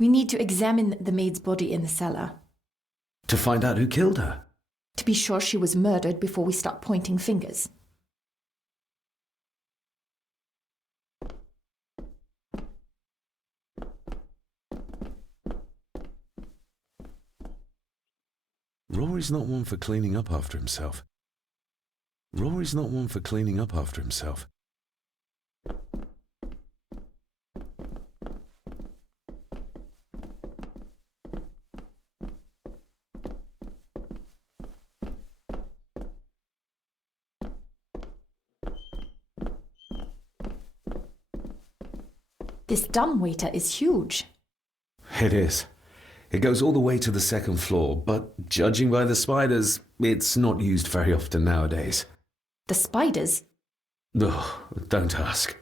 We need to examine the maid's body in the cellar. To find out who killed her? To be sure she was murdered before we start pointing fingers. Rory's not one for cleaning up after himself. Rory's not one for cleaning up after himself. This dumbwaiter is huge. It is. It goes all the way to the second floor, but judging by the spiders, it's not used very often nowadays. The spiders? Ugh, don't ask.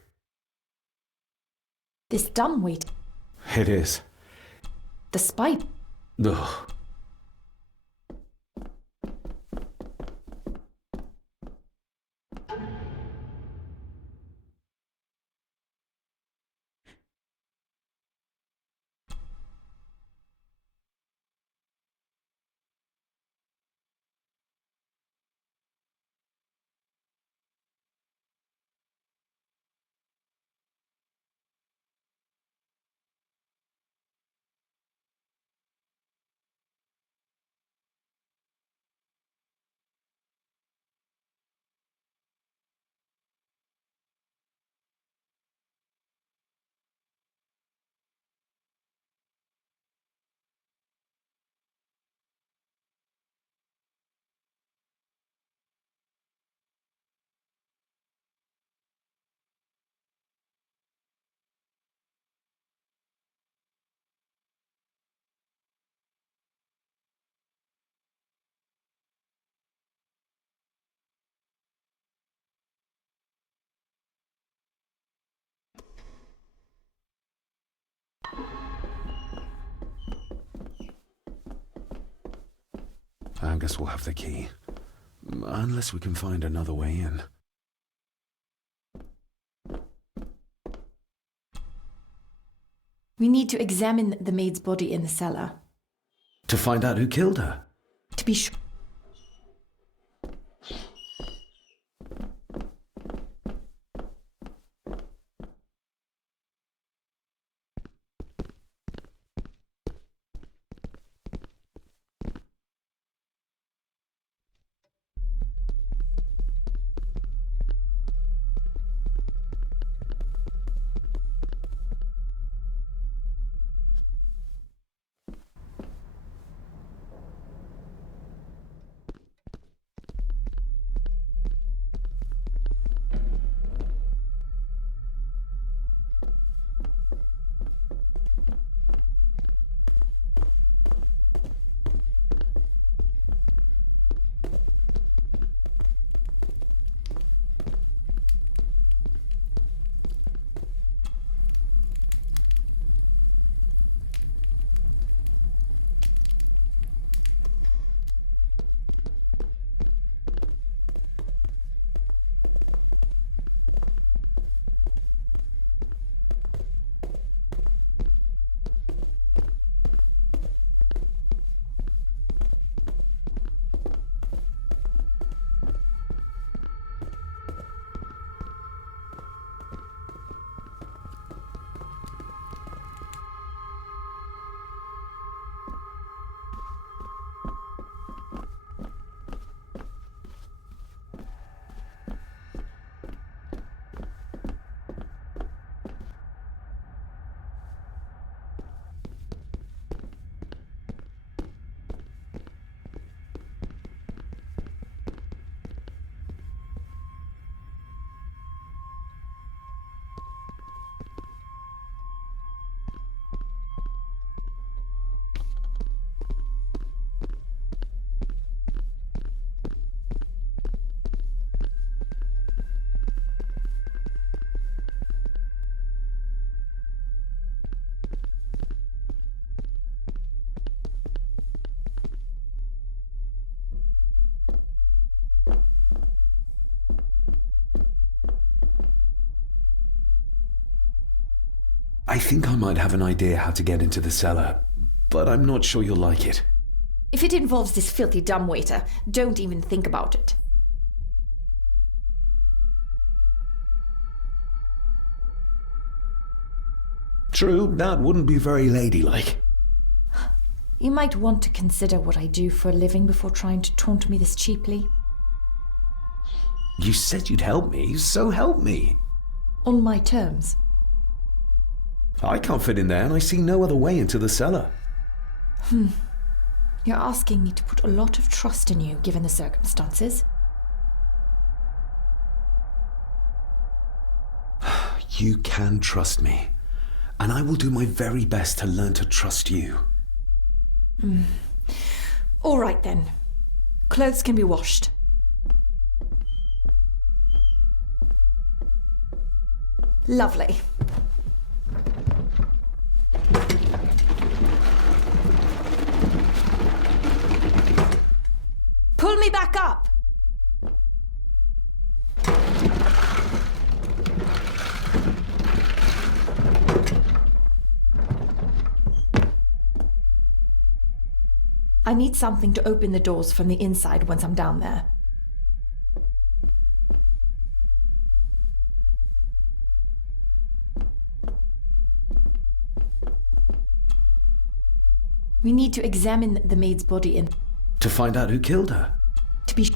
This dumbwaiter. It is. The spider. Ugh. I guess we'll have the key. Unless we can find another way in. We need to examine the maid's body in the cellar. To find out who killed her? To be sure. I think I might have an idea how to get into the cellar, but I'm not sure you'll like it. If it involves this filthy dumbwaiter, don't even think about it. True, that wouldn't be very ladylike. You might want to consider what I do for a living before trying to taunt me this cheaply. You said you'd help me, so help me. On my terms. I can't fit in there, and I see no other way into the cellar. You're asking me to put a lot of trust in you, given the circumstances. You can trust me, and I will do my very best to learn to trust you. All right then. Clothes can be washed. Lovely. Pull me back up! I need something to open the doors from the inside once I'm down there. We need to examine the maid's body and To find out who killed her. to be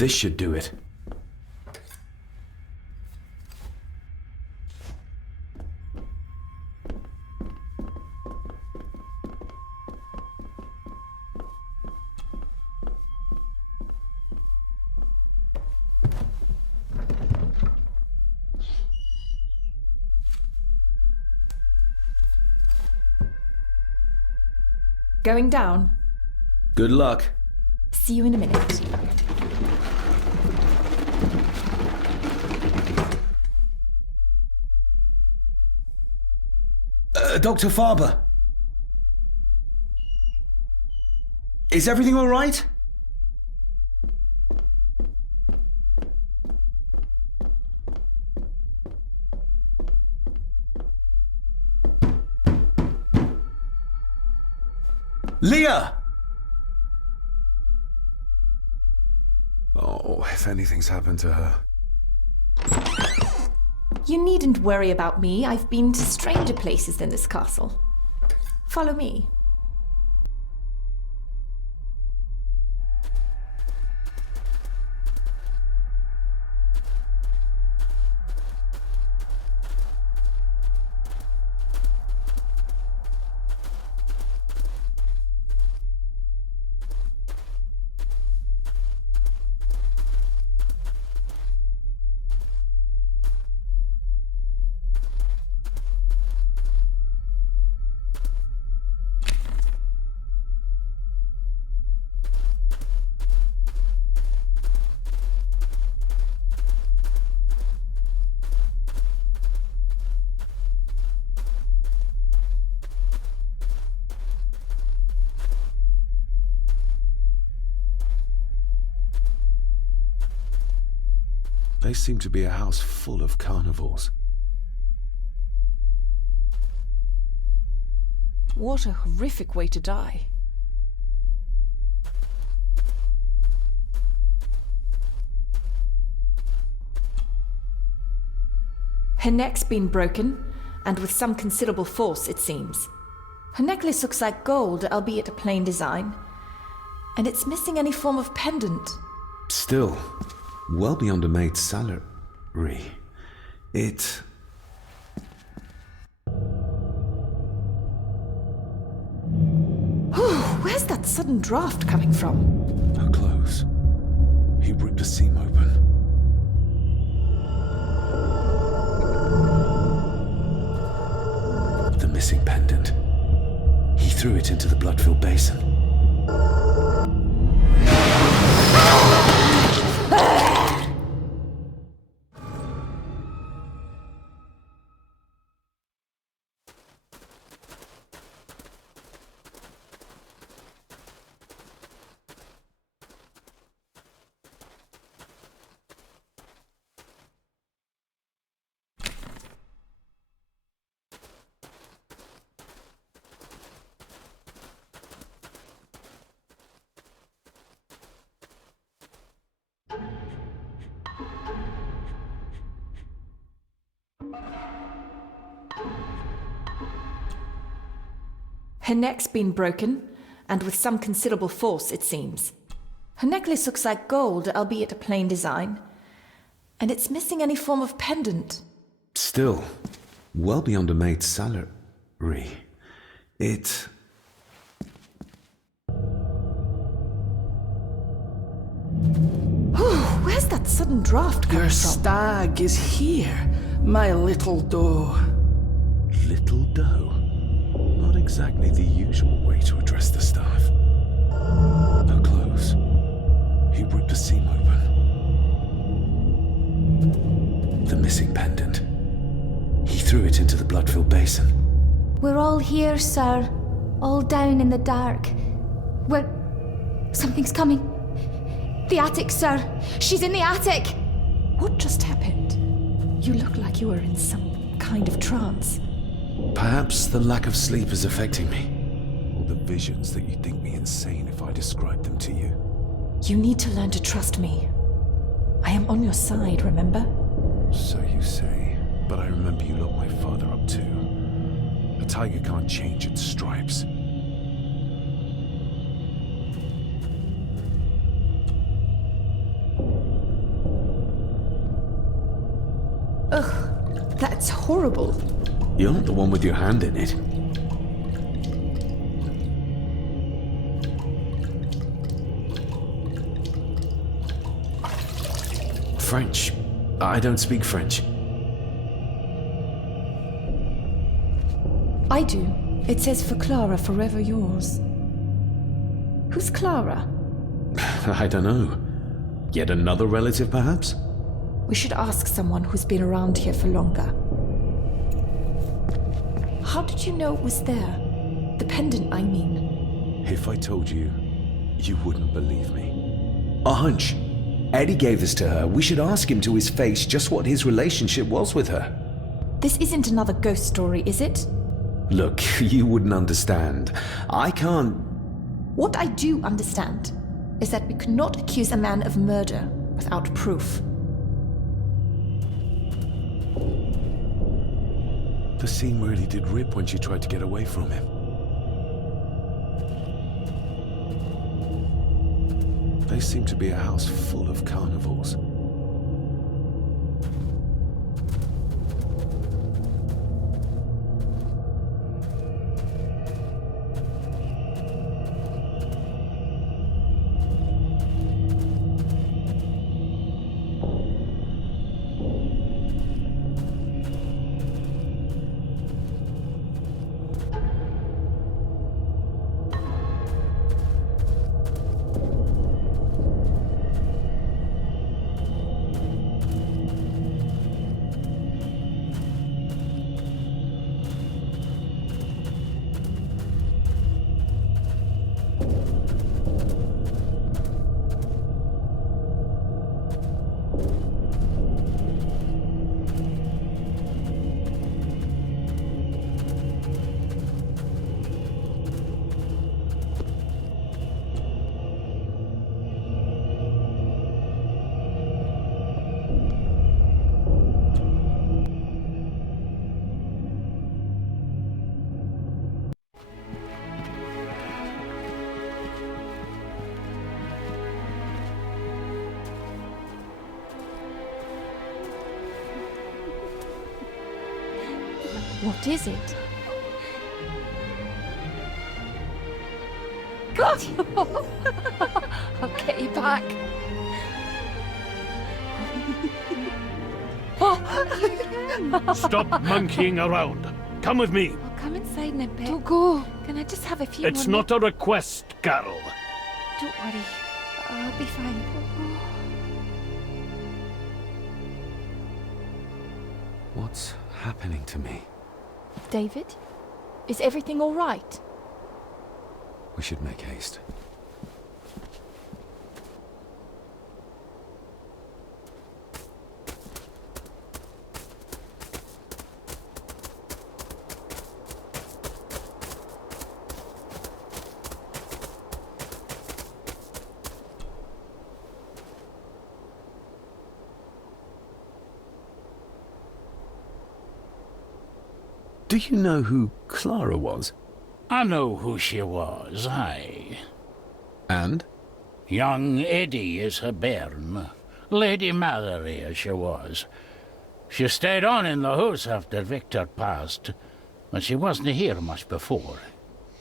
This should do it. going down. Good luck. See you in a minute. Dr. Farber. Is everything all right? Leah! Oh, if anything's happened to her. You needn't worry about me. I've been to stranger places than this castle. Follow me. They seem to be a house full of carnivores. What a horrific way to die. Her neck's been broken, and with some considerable force, it seems. Her necklace looks like gold, albeit a plain design, and it's missing any form of pendant. Still, well beyond a maid's salary. It... Where's that sudden draft coming from? Her clothes. He ripped a seam open. The missing pendant. He threw it into the blood-filled basin. Her neck's been broken, and with some considerable force, it seems. Her necklace looks like gold, albeit a plain design, and it's missing any form of pendant. Still, well beyond a maid's salary. It... Where's that sudden draft coming Your from? stag is here, my little doe. Little doe. Not exactly the usual way to address the staff. Her clothes. He ripped a seam open. The missing pendant. He threw it into the blood-filled basin. We're all here, sir. All down in the dark. Something's coming. The attic, sir. She's in the attic. What just happened? You look like you were in some kind of trance. Perhaps the lack of sleep is affecting me. Or the visions that you'd think me insane if I described them to you. You need to learn to trust me. I am on your side, remember? So you say, but I remember you locked my father up too. A tiger can't change its stripes. Ugh, that's horrible. You're not the one with your hand in it. French. I don't speak French. I do. It says for Clara, forever yours. Who's Clara? I don't know. Yet another relative, perhaps? We should ask someone who's been around here for longer. How did you know it was there? The pendant, I mean. If I told you, you wouldn't believe me. A hunch. Eddie gave this to her. We should ask him to his face just what his relationship was with her. This isn't another ghost story, is it? Look, you wouldn't understand. I can't... What I do understand is that we could not accuse a man of murder without proof. The seam really did rip when she tried to get away from him. They seem to be a house full of carnivals. What is it? I'll get you back. Stop monkeying around. Come with me. I'll come inside in a bit. Don't go. Can I just have a few It's more not a request, Carol. Don't worry. I'll be fine. What's happening to me? David? Is everything all right? We should make haste. Do you know who Clara was? I know who she was, aye. And? Young Eddie is her bairn. Lady Mallory, as she was. She stayed on in the house after Victor passed, but she wasn't here much before.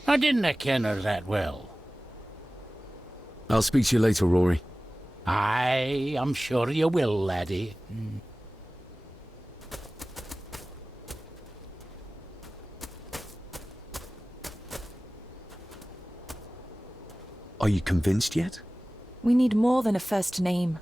I didn't ken her that well. I'll speak to you later, Rory. Aye, I'm sure you will, laddie. Are you convinced yet? We need more than a first name.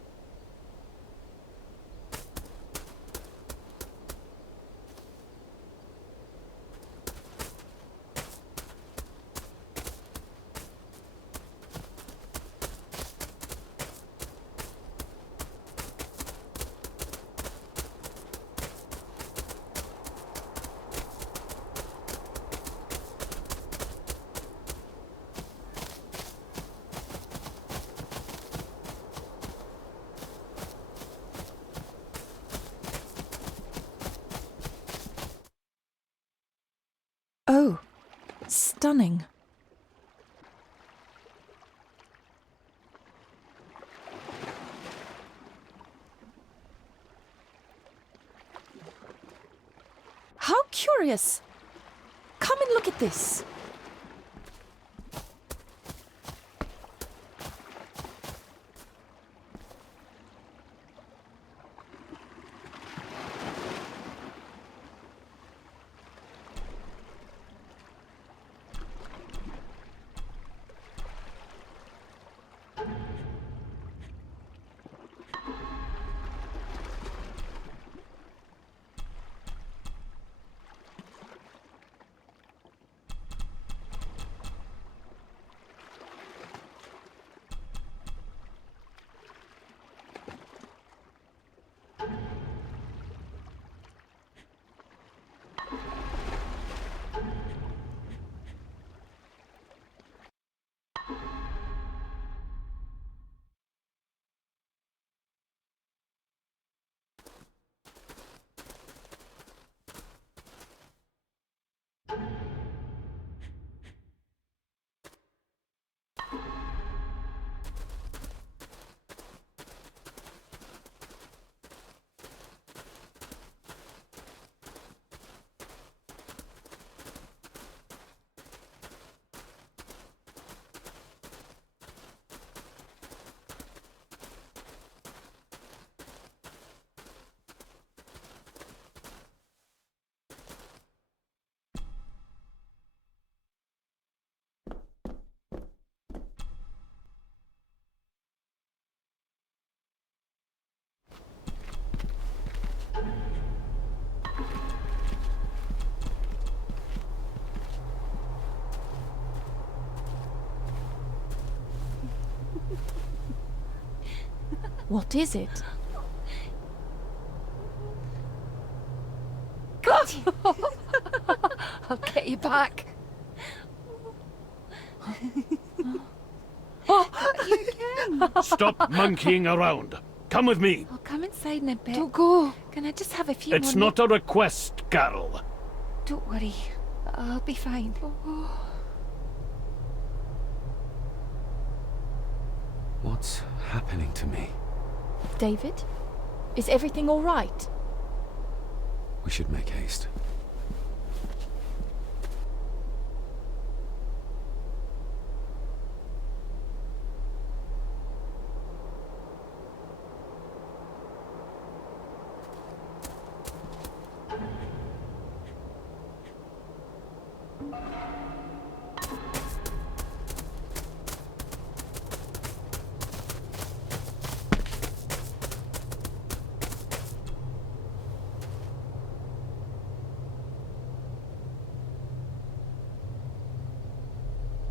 Oh, stunning. How curious. Come and look at this. What is it? I'll get you back. Stop monkeying around. Come with me. I'll come inside in a bit. Don't go. Can I just have a few It's more not a request, Carol. Don't worry. I'll be fine. What's happening to me? David? Is everything all right? We should make haste.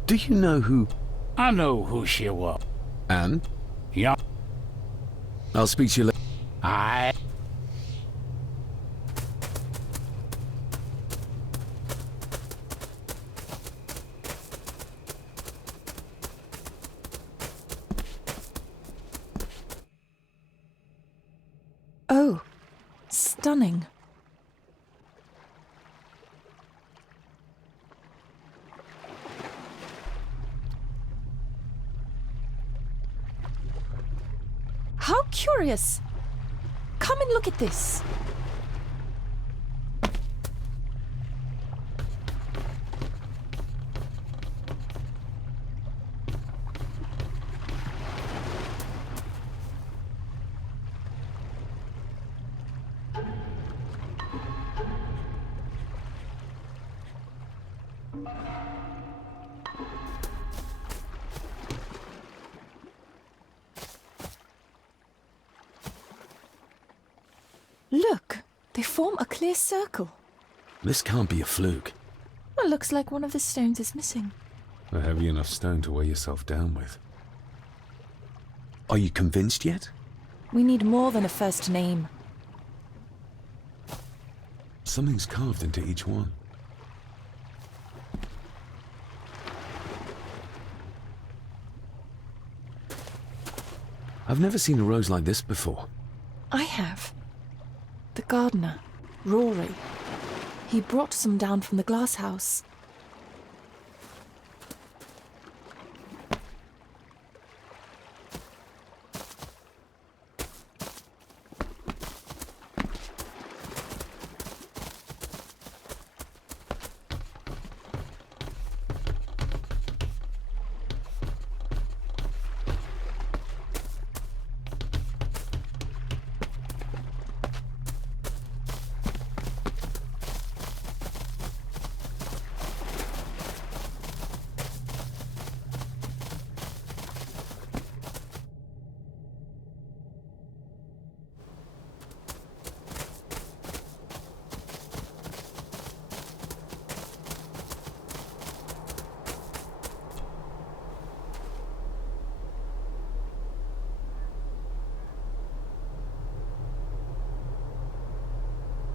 Do you know who... I know who she was. And? Young... I'll speak to you later. Aye. Oh, stunning. curious. Come and look at this. Look, they form a clear circle. This can't be a fluke. Well, looks like one of the stones is missing. A heavy enough stone to weigh yourself down with. Are you convinced yet? We need more than a first name. Something's carved into each one. I've never seen a rose like this before. I have. The gardener, Rory. He brought some down from the glass house.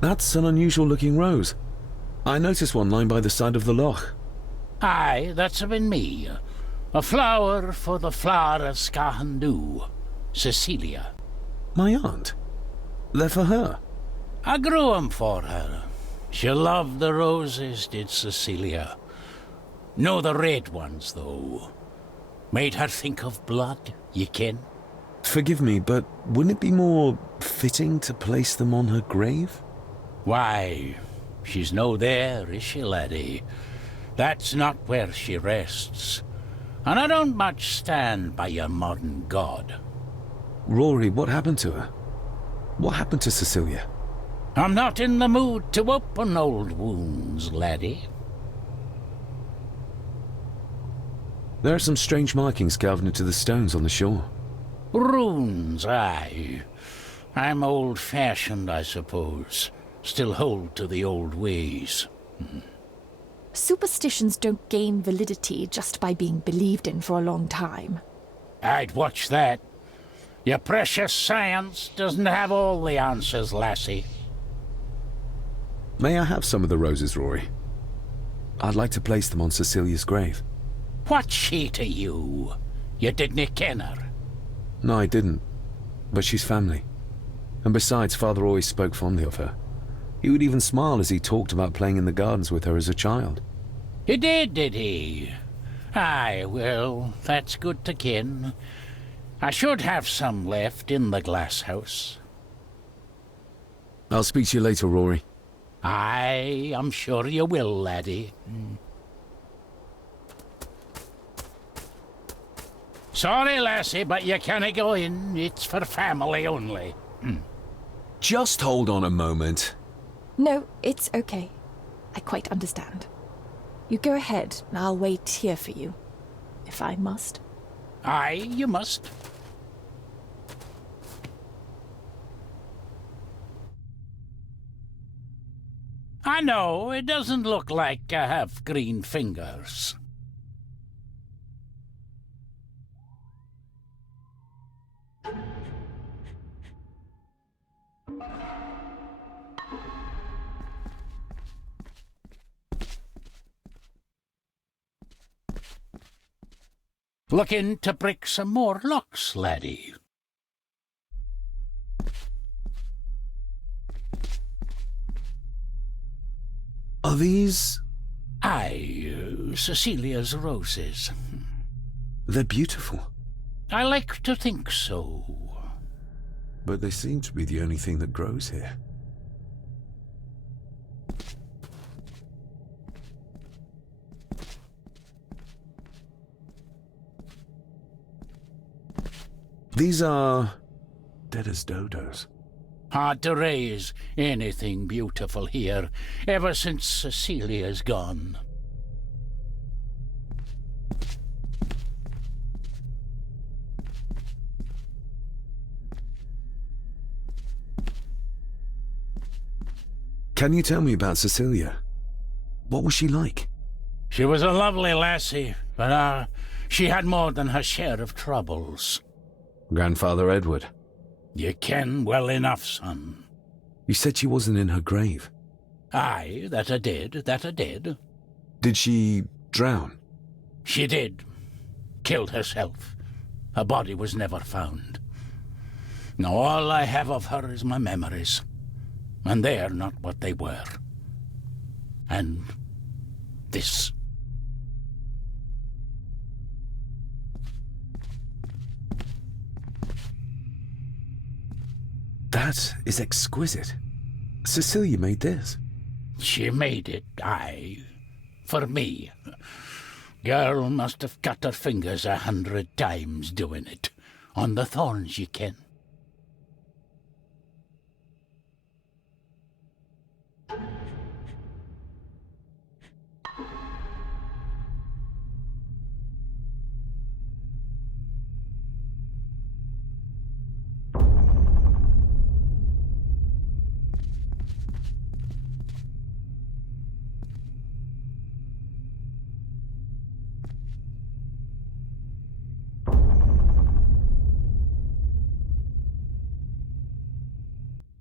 That's an unusual looking rose. I noticed one lying by the side of the loch. Aye, that's been me. A flower for the flower of Scahandoo, Cecilia. My aunt. They're for her. I grew 'em for her. She loved the roses, did Cecilia. No the red ones, though. Made her think of blood, ye ken. Forgive me, but wouldn't it be more fitting to place them on her grave? Why, she's no there, is she, laddie? That's not where she rests. And I don't much stand by your modern god. Rory, what happened to her? What happened to Cecilia? I'm not in the mood to open old wounds, laddie. There are some strange markings carved into the stones on the shore. Runes, aye. I'm old-fashioned, I suppose. Still hold to the old ways. Superstitions don't gain validity just by being believed in for a long time. I'd watch that. Your precious science doesn't have all the answers, lassie. May I have some of the roses, Rory? I'd like to place them on Cecilia's grave. What's she to you? You didn't ken her. No, I didn't. But she's family. And besides, Father always spoke fondly of her. He would even smile as he talked about playing in the gardens with her as a child. He did he? Aye, well, that's good to ken. I should have some left in the glass house. I'll speak to you later, Rory. Aye, I'm sure you will, laddie. Sorry, lassie, but you can't go in. It's for family only. Just hold on a moment. No, it's okay. I quite understand. You go ahead, and I'll wait here for you, if I must. Aye, you must. I know, it doesn't look like I have green fingers. Looking to break some more locks, laddie. Are these... Aye, Cecilia's roses. They're beautiful. I like to think so. But they seem to be the only thing that grows here. These are dead as dodos. Hard to raise anything beautiful here, ever since Cecilia's gone. Can you tell me about Cecilia? What was she like? She was a lovely lassie, but she had more than her share of troubles. Grandfather Edward. You ken well enough, son. You said she wasn't in her grave. Aye, that I did. Did she drown? She did. Killed herself. Her body was never found. Now all I have of her is my memories. And they're not what they were. And this. That is exquisite. Cecilia made this. She made it, aye. For me. Girl must have cut her fingers 100 times doing it. On the thorns, ye ken.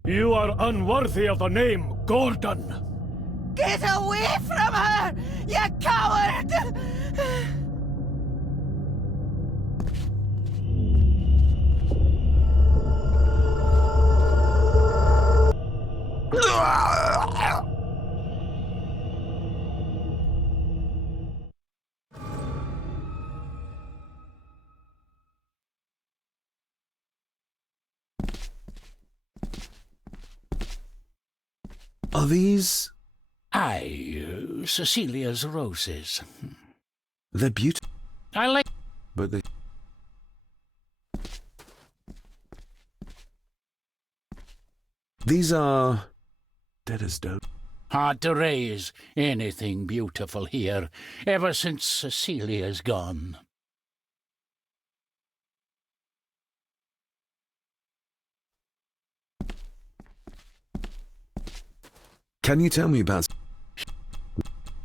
You are unworthy of the name Gordon. Get away from her, you coward! Are these... Aye, Cecilia's roses. They're beautiful. I like... But they... These are... dead as dope. Hard to raise anything beautiful here, ever since Cecilia's gone. Can you tell me about...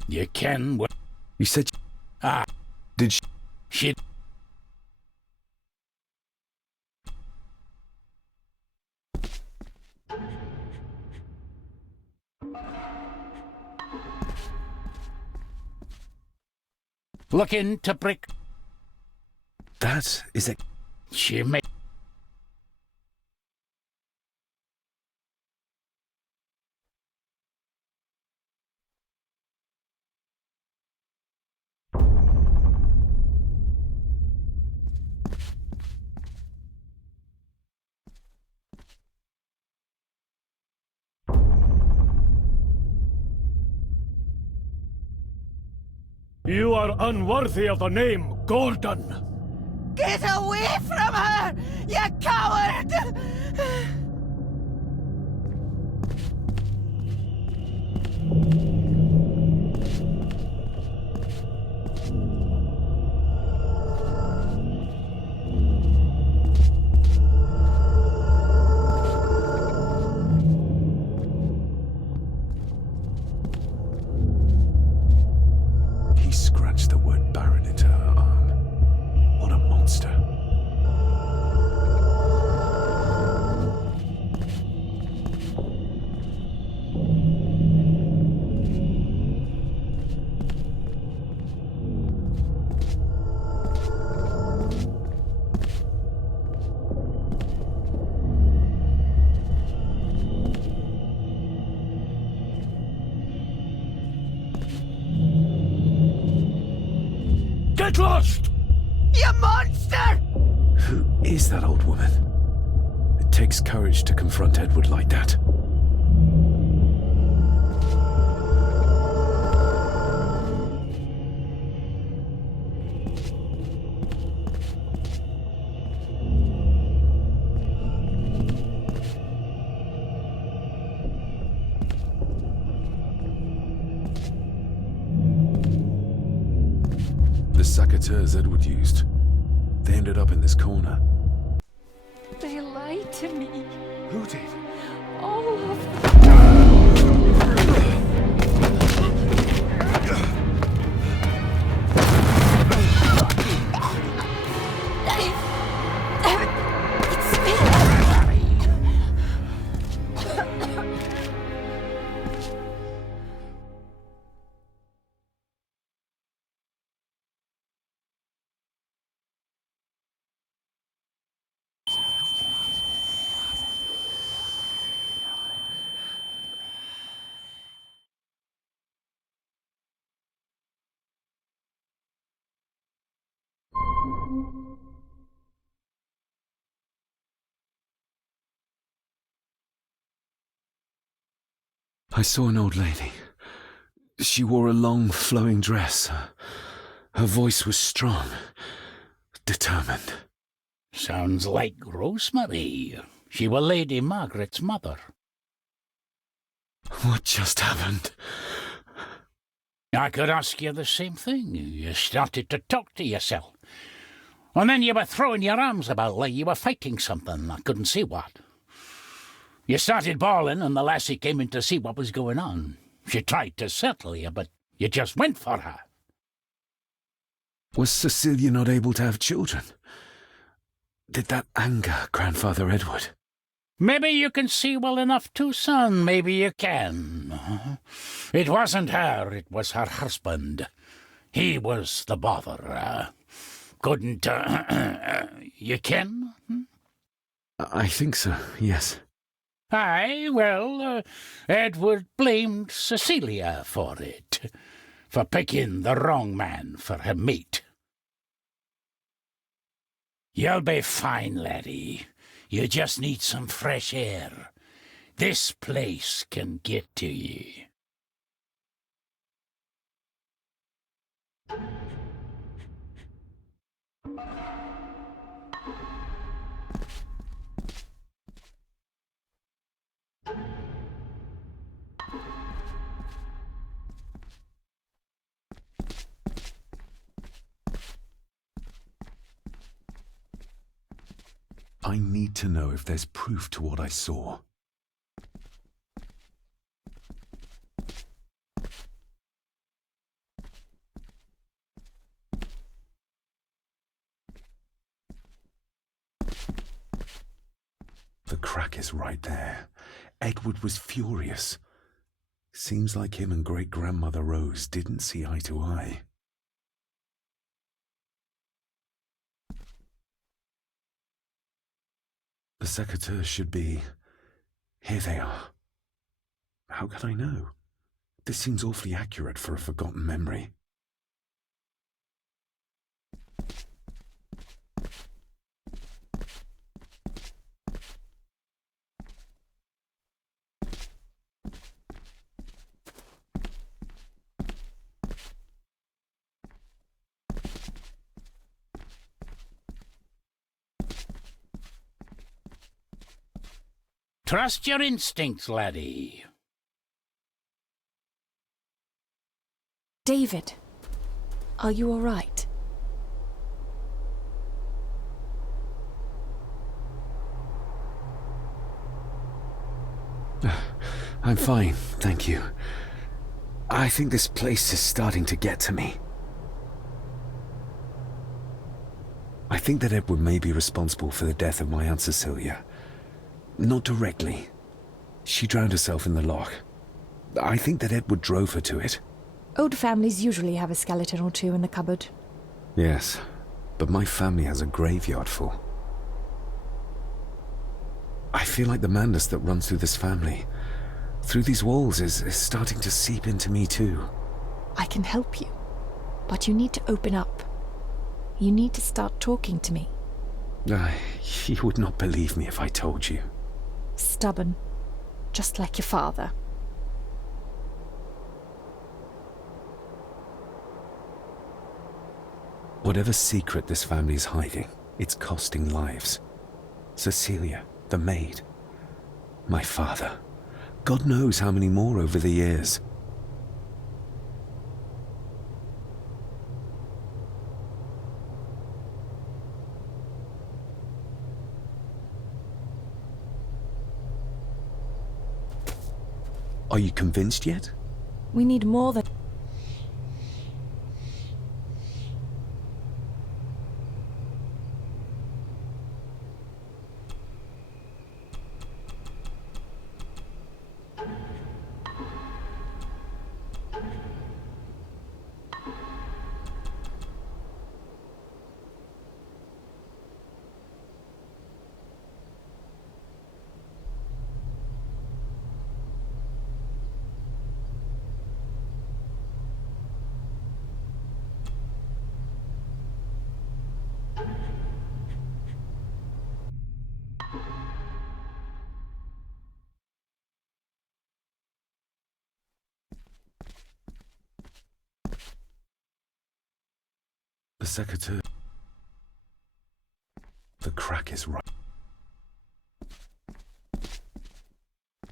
You ken what... You said... Did she... She... Look into brick. That is a... She made... You are unworthy of the name Gordon. Get away from her, you coward! He scratched the word Baron into her arm. What a monster. Get lost! You monster! Who is that old woman? takes courage to confront Edward like that. The saboteurs Edward used, they ended up in this corner. They lied to me. Who did? All of them. It's me. I saw an old lady. She wore a long, flowing dress. Her voice was strong, determined. Sounds like Rosemary. She was Lady Margaret's mother. What just happened? I could ask you the same thing. You started to talk to yourself. And then you were throwing your arms about like you were fighting something. I couldn't see what. You started bawling and the lassie came in to see what was going on. She tried to settle you, but you just went for her. Was Cecilia not able to have children? Did that anger Grandfather Edward? Maybe you can see well enough too, son. Maybe you can. It wasn't her, it was her husband. He was the bother. Couldn't, you ken? I think so, yes. Aye, well, Edward blamed Cecilia for it, for picking the wrong man for her mate. You'll be fine, laddie. You just need some fresh air. This place can get to ye. I need to know if there's proof to what I saw. The crack is right there. Edward was furious. Seems like him and great-grandmother Rose didn't see eye to eye. The secateurs should be... Here they are. How could I know? This seems awfully accurate for a forgotten memory. Trust your instincts, laddie. David, are you all right? I'm fine, thank you. I think this place is starting to get to me. I think that Edward may be responsible for the death of my Aunt Cecilia. Not directly. She drowned herself in the loch. I think that Edward drove her to it. Old families usually have a skeleton or two in the cupboard. Yes, but my family has a graveyard full. I feel like the madness that runs through this family, through these walls, is starting to seep into me too. I can help you, but you need to open up. You need to start talking to me. You would not believe me if I told you. Stubborn. Just like your father. Whatever secret this family is hiding, it's costing lives. Cecilia, the maid. My father. God knows how many more over the years. Are you convinced yet? We need more than... The secretary. The crack is right.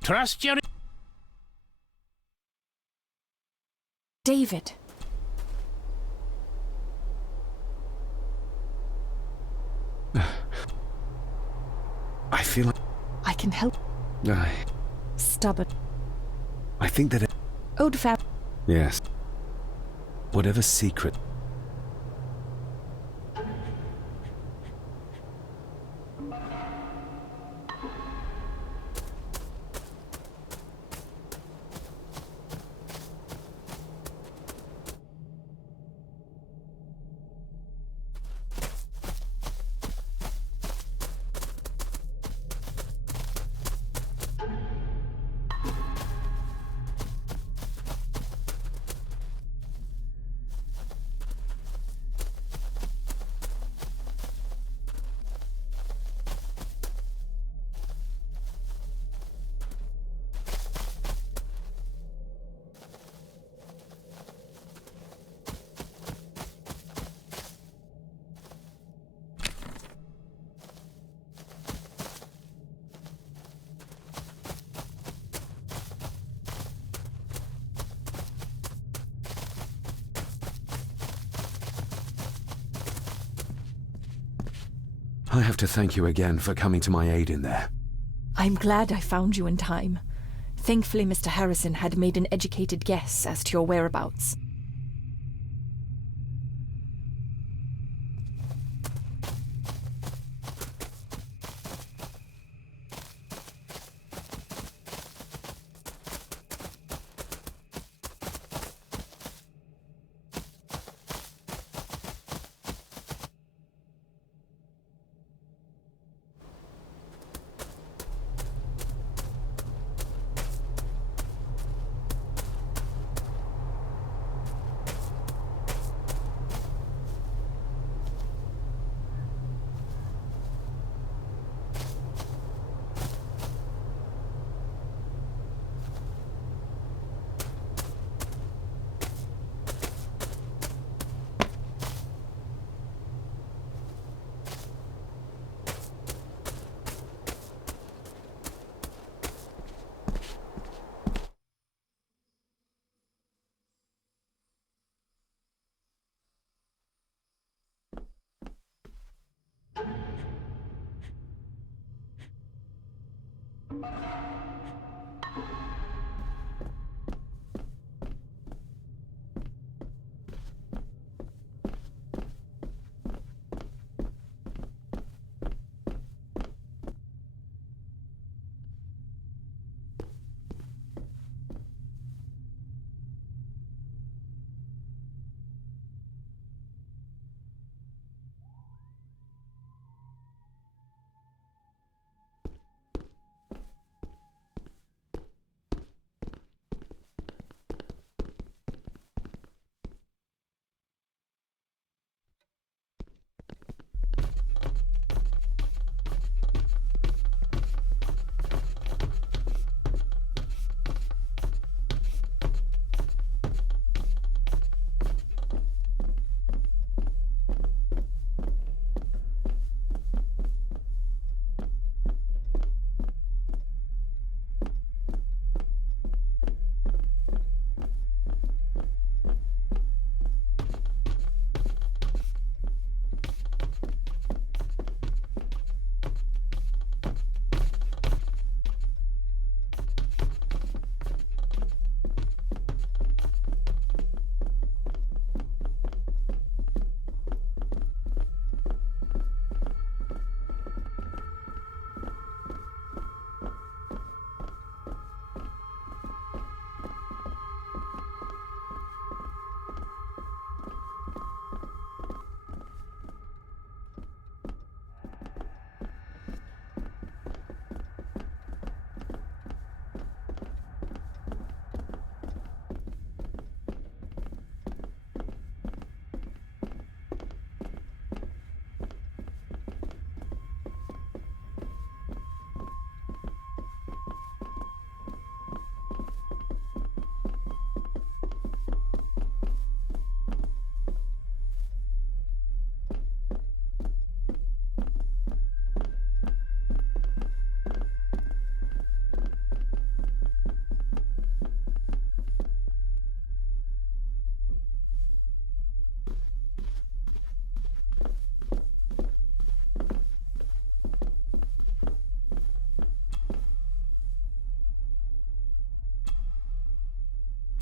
Trust your... David. I feel like... I can help. Stubborn. I think that... Old fab. Yes. Whatever secret... I have to thank you again for coming to my aid in there. I'm glad I found you in time. Thankfully, Mr. Harrison had made an educated guess as to your whereabouts.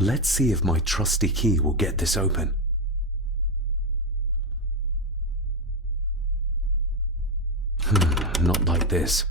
Let's see if my trusty key will get this open. Not like this.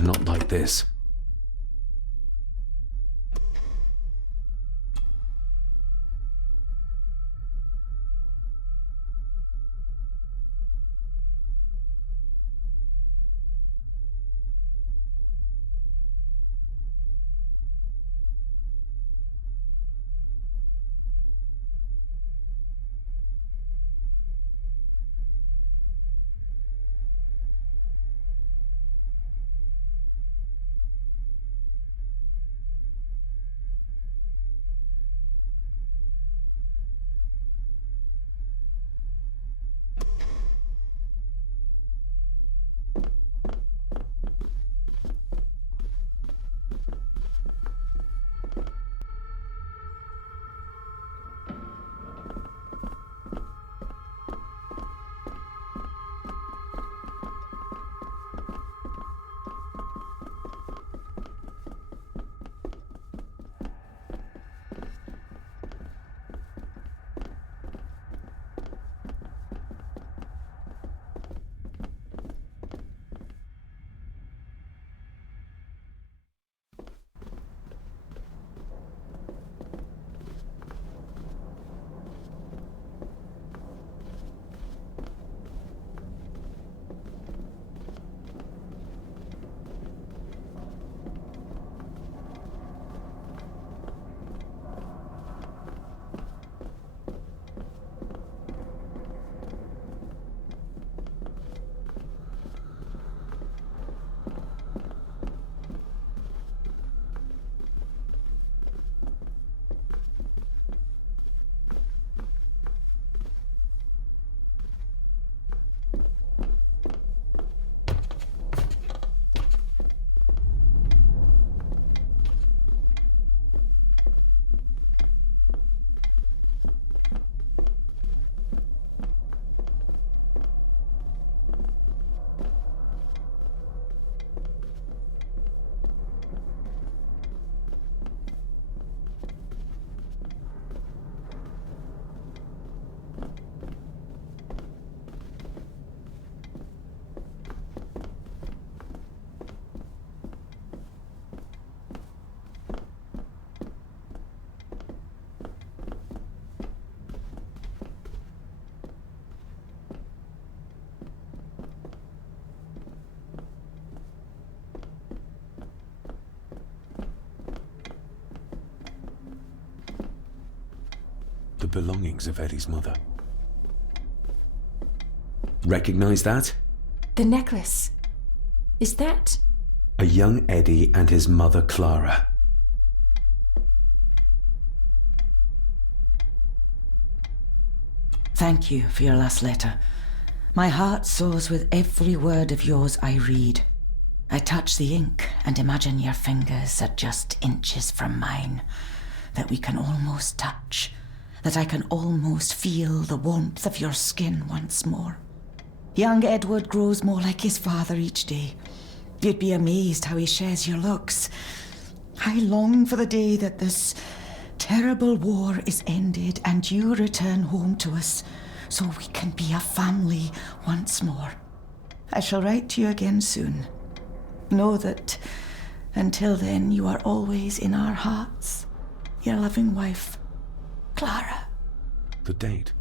Not like this. The belongings of Eddie's mother. Recognize that? The necklace. Is that... A young Eddie and his mother Clara. Thank you for your last letter. My heart soars with every word of yours I read. I touch the ink and imagine your fingers are just inches from mine, that we can almost touch, that I can almost feel the warmth of your skin once more. Young Edward grows more like his father each day. You'd be amazed how he shares your looks. I long for the day that this terrible war is ended and you return home to us, so we can be a family once more. I shall write to you again soon. Know that until then you are always in our hearts. Your loving wife, Clara. The date.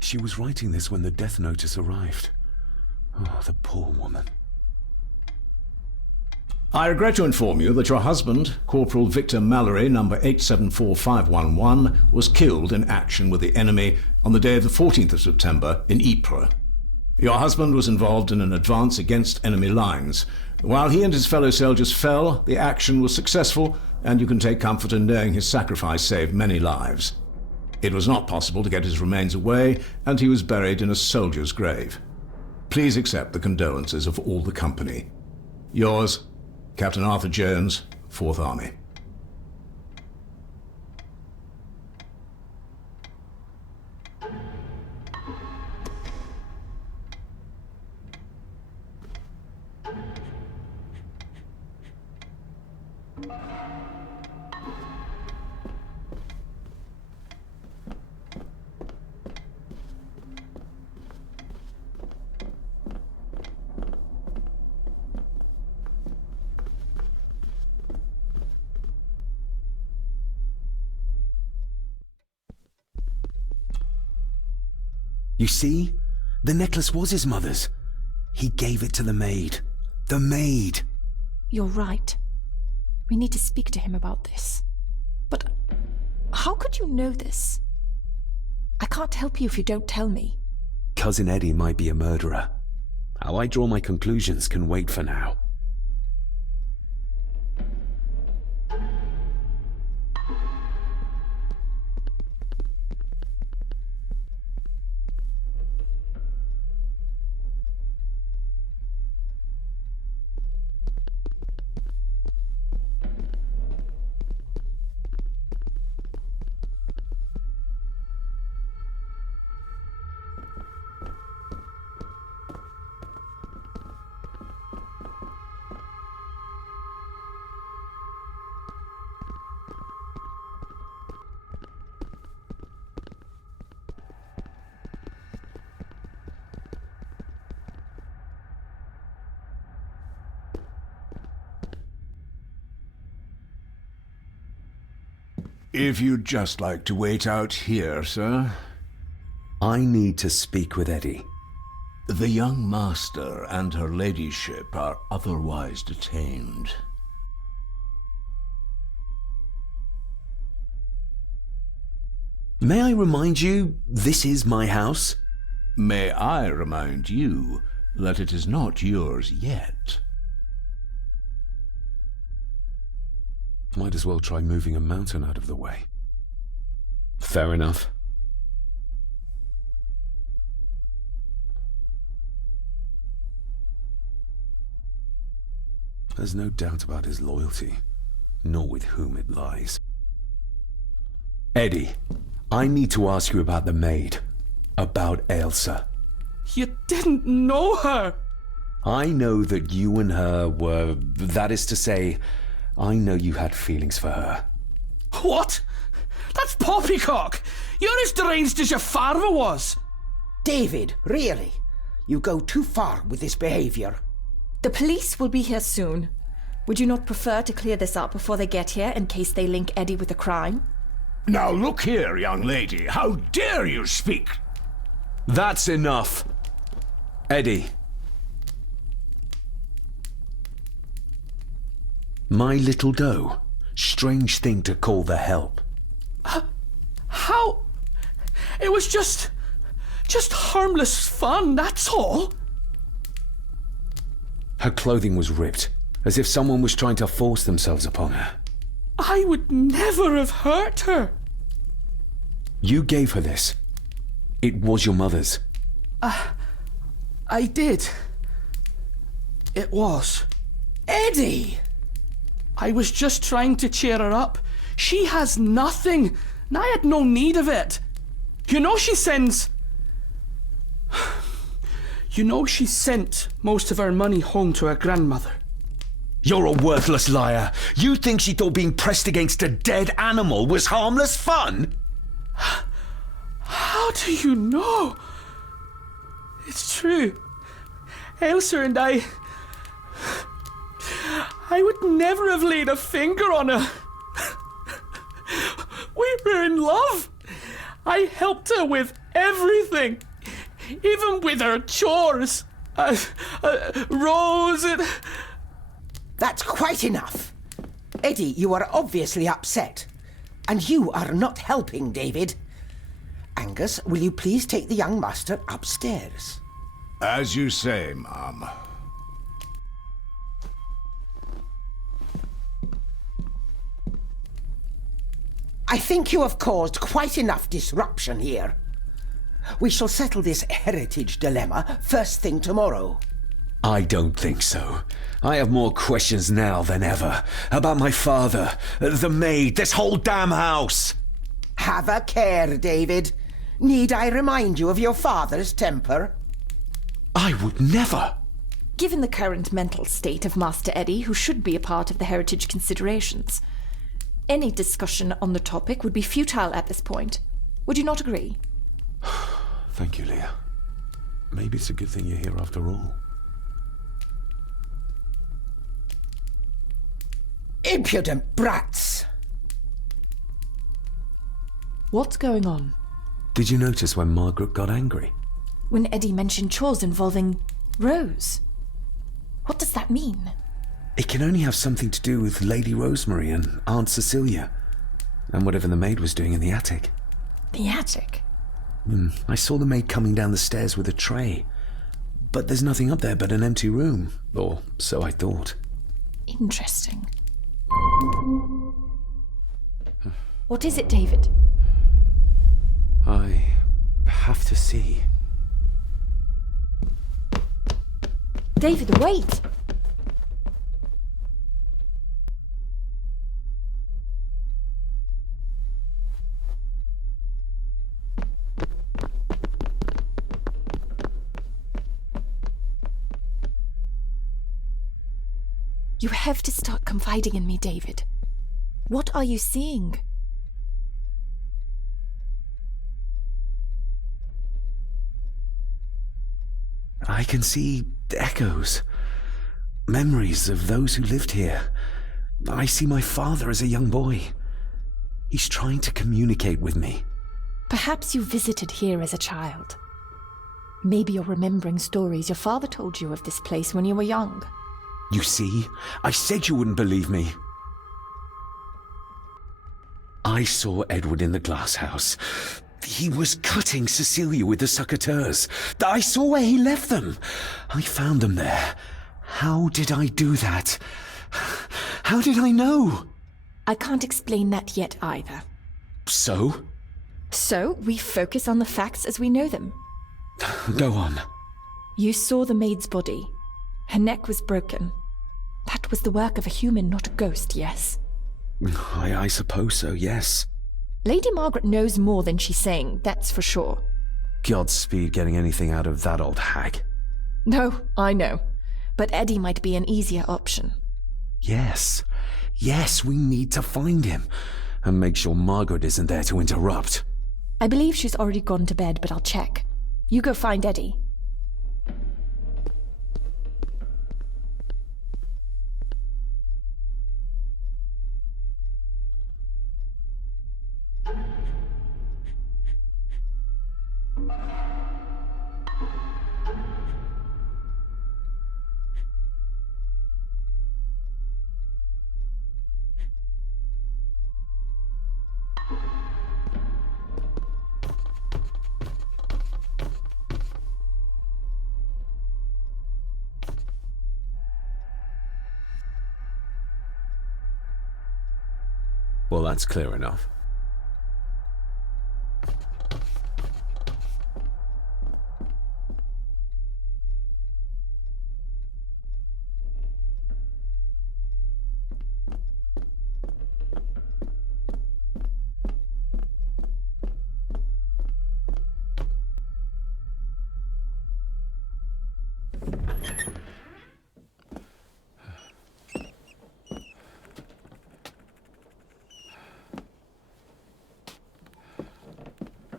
She was writing this when the death notice arrived. Oh, the poor woman. I regret to inform you that your husband, Corporal Victor Mallory, number 874511, was killed in action with the enemy on the day of the 14th of September in Ypres. Your husband was involved in an advance against enemy lines. While he and his fellow soldiers fell, the action was successful, and you can take comfort in knowing his sacrifice saved many lives. It was not possible to get his remains away, and he was buried in a soldier's grave. Please accept the condolences of all the company. Yours, Captain Arthur Jones, 4th Army. You see? The necklace was his mother's. He gave it to the maid. The maid! You're right. We need to speak to him about this. But how could you know this? I can't help you if you don't tell me. Cousin Eddie might be a murderer. How I draw my conclusions can wait for now. If you'd just like to wait out here, sir. I need to speak with Eddie. The young master and her ladyship are otherwise detained. May I remind you, this is my house? May I remind you that it is not yours yet? Might as well try moving a mountain out of the way. Fair enough. There's no doubt about his loyalty, nor with whom it lies. Eddie, I need to ask you about the maid. About Ailsa. You didn't know her! I know that you and her were... that is to say, I know you had feelings for her. What? That's poppycock! You're as deranged as your father was! David, really? You go too far with this behavior. The police will be here soon. Would you not prefer to clear this up before they get here in case they link Eddie with the crime? Now look here, young lady. How dare you speak? That's enough. Eddie. My little doe. Strange thing to call the help. How? It was just harmless fun, that's all. Her clothing was ripped, as if someone was trying to force themselves upon her. I would never have hurt her. You gave her this. It was your mother's. I did. It was. Eddie! I was just trying to cheer her up. She has nothing, and I had no need of it. You know she sends... You know she sent most of her money home to her grandmother. You're a worthless liar. You think she thought being pressed against a dead animal was harmless fun? How do you know? It's true. Ailsa and I would never have laid a finger on her. We were in love. I helped her with everything. Even with her chores. Rose and... That's quite enough. Eddie, you are obviously upset. And you are not helping, David. Angus, will you please take the young master upstairs? As you say, Mom. I think you have caused quite enough disruption here. We shall settle this heritage dilemma first thing tomorrow. I don't think so. I have more questions now than ever. About my father, the maid, this whole damn house! Have a care, David. Need I remind you of your father's temper? I would never! Given the current mental state of Master Eddie, who should be a part of the heritage considerations, any discussion on the topic would be futile at this point. Would you not agree? Thank you, Leah. Maybe it's a good thing you're here after all. Impudent brats! What's going on? Did you notice when Margaret got angry? When Eddie mentioned chores involving Rose. What does that mean? It can only have something to do with Lady Rosemary and Aunt Cecilia, and whatever the maid was doing in the attic. The attic? I saw the maid coming down the stairs with a tray, but there's nothing up there but an empty room, or so I thought. Interesting. What is it, David? I have to see. David, wait! You have to start confiding in me, David. What are you seeing? I can see echoes. Memories of those who lived here. I see my father as a young boy. He's trying to communicate with me. Perhaps you visited here as a child. Maybe you're remembering stories your father told you of this place when you were young. You see? I said you wouldn't believe me. I saw Edward in the glass house. He was cutting Cecilia with the succotaurs. I saw where he left them. I found them there. How did I do that? How did I know? I can't explain that yet either. So? So, we focus on the facts as we know them. Go on. You saw the maid's body. Her neck was broken. That was the work of a human, not a ghost, yes? I suppose so, yes. Lady Margaret knows more than she's saying, that's for sure. Godspeed getting anything out of that old hag. No, I know. But Eddie might be an easier option. Yes. Yes, we need to find him. And make sure Margaret isn't there to interrupt. I believe she's already gone to bed, but I'll check. You go find Eddie. Well, that's clear enough.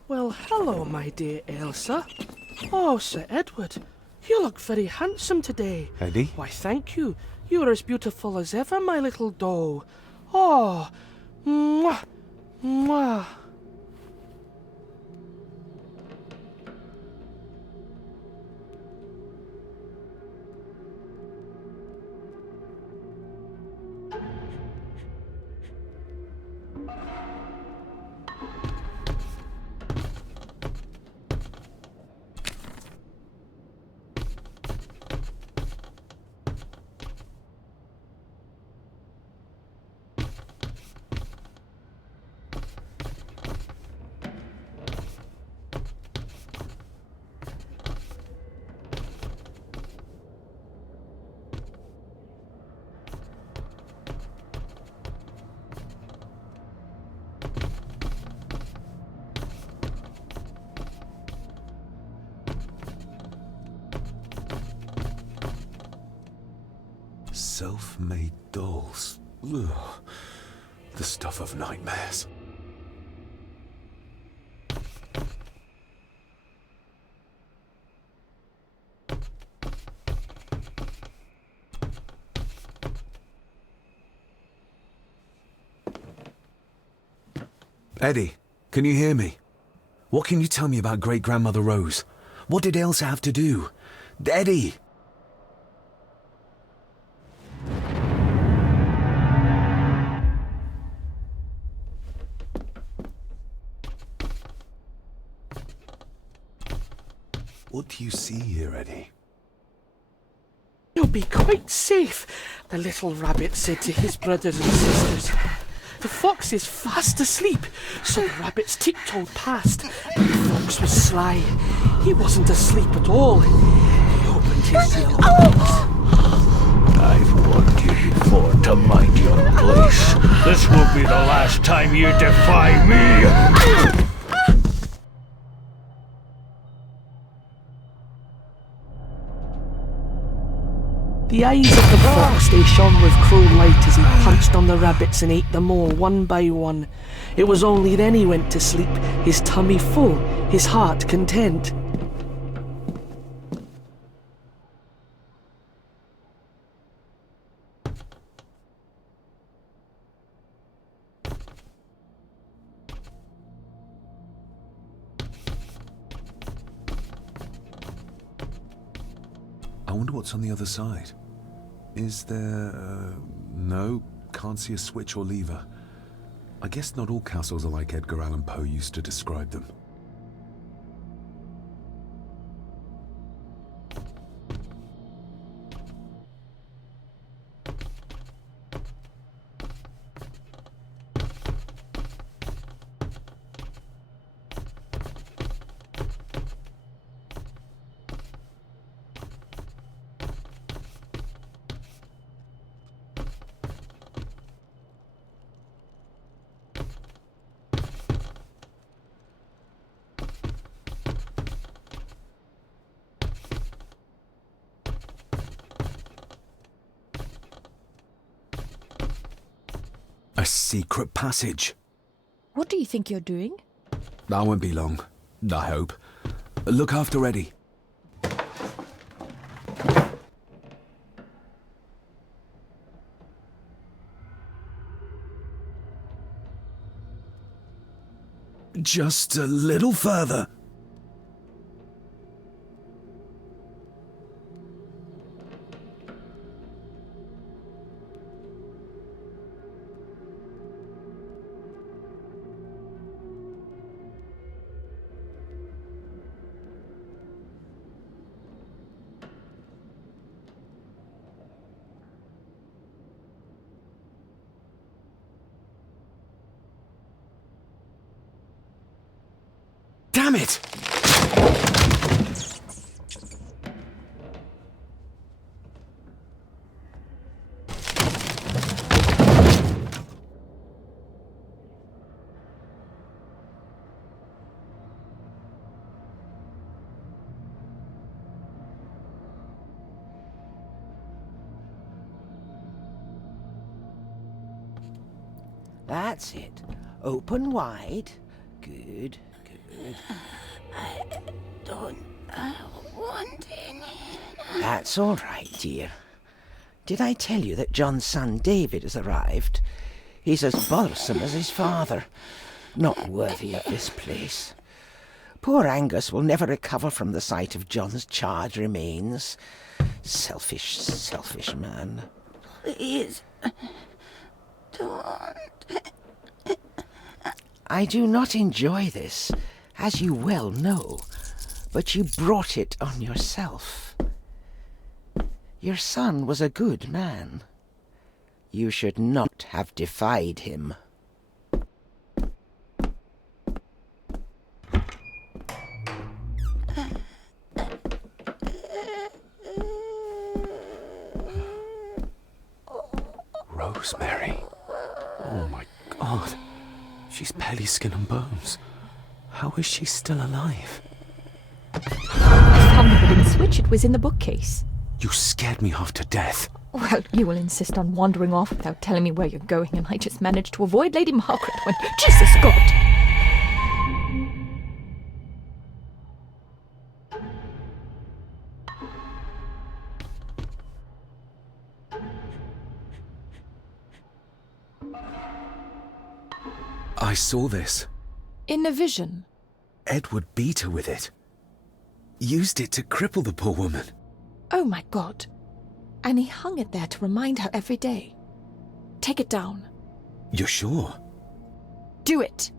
Well, hello, my dear Elsa. Oh, Sir Edward, you look very handsome today. Eddie? Why, thank you. You are as beautiful as ever, my little doe. Oh, mwah, mwah. Self-made dolls. Ugh. The stuff of nightmares. Eddie, can you hear me? What can you tell me about Great-Grandmother Rose? What did Elsa have to do? Eddie! What do you see here, Eddie? You'll be quite safe, the little rabbit said to his brothers and sisters. The fox is fast asleep, so the rabbits tiptoed past, and the fox was sly. He wasn't asleep at all. He opened his yellow eyes. I've warned you before to mind your place. This will be the last time you defy me. The eyes of the fox, they shone with cruel light as he punched on the rabbits and ate them all one by one. It was only then he went to sleep, his tummy full, his heart content. I wonder what's on the other side. Is there... no, can't see a switch or lever. I guess not all castles are like Edgar Allan Poe used to describe them. A secret passage. What do you think you're doing? That won't be long, I hope. Look after Eddie. Just a little further. Damn it! That's it. Open wide. Good, good. I don't want any. That's all right, dear. Did I tell you that John's son David has arrived? He's as bothersome as his father. Not worthy of this place. Poor Angus will never recover from the sight of John's charred remains. Selfish, selfish man. Please, don't. I do not enjoy this, as you well know, but you brought it on yourself. Your son was a good man. You should not have defied him. Rosemary. Oh my God. She's barely skin and bones. How is she still alive? I found the hidden switch. It was in the bookcase. You scared me half to death. Well, you will insist on wandering off without telling me where you're going, and I just managed to avoid Lady Margaret when... Jesus God! I saw this. In a vision? Edward beat her with it. Used it to cripple the poor woman. Oh my God. And he hung it there to remind her every day. Take it down. You're sure? Do it!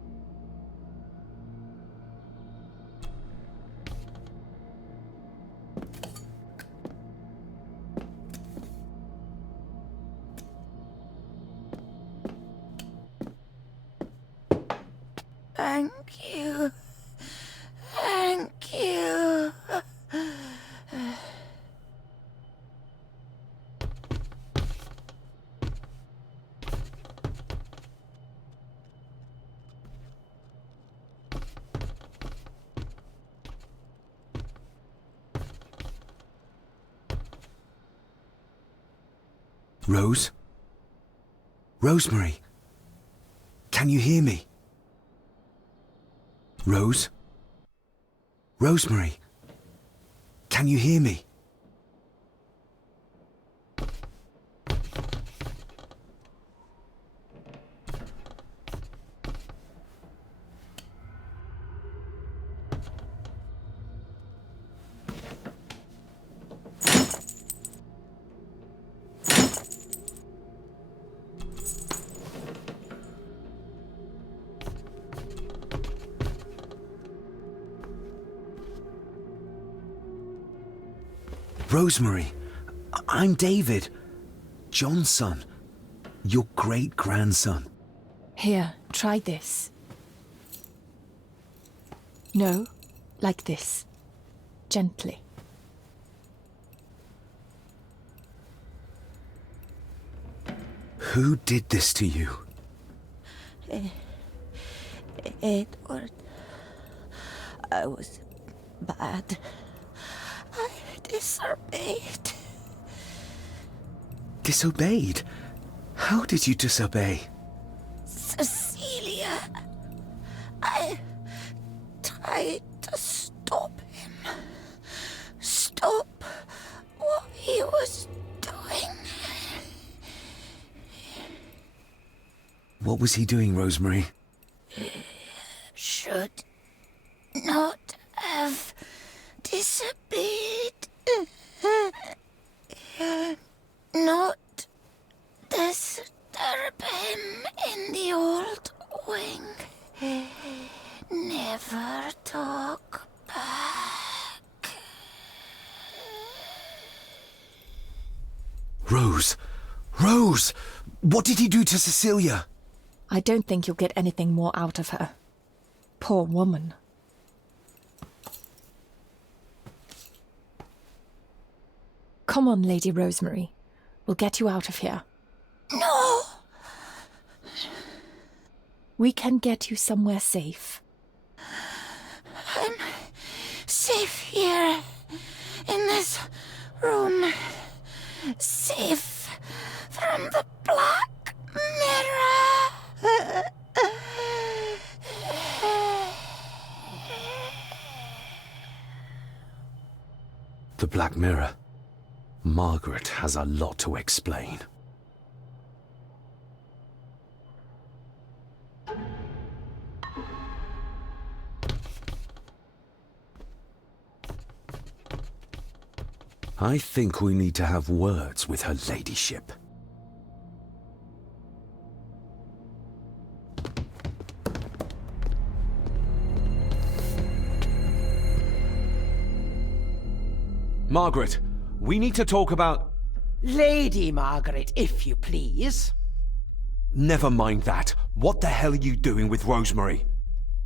Thank you. Thank you. Rose? Rosemary? Can you hear me? Rose? Rosemary? Can you hear me? Rosemary, I'm David, John's son, your great-grandson. Here, try this. No, like this. Gently. Who did this to you? Edward, I was bad. I disobeyed. Disobeyed? How did you disobey? Cecilia, I tried to stop him. Stop what he was doing. What was he doing, Rosemary? Should not have disobeyed. Not disturb him in the old wing. Never talk back. Rose! Rose! What did he do to Cecilia? I don't think you'll get anything more out of her. Poor woman. Come on, Lady Rosemary. We'll get you out of here. No! We can get you somewhere safe. I'm safe here, in this room. Safe from the Black Mirror. The Black Mirror. Margaret has a lot to explain. I think we need to have words with her ladyship. Margaret, we need to talk about... Lady Margaret, if you please. Never mind that. What the hell are you doing with Rosemary?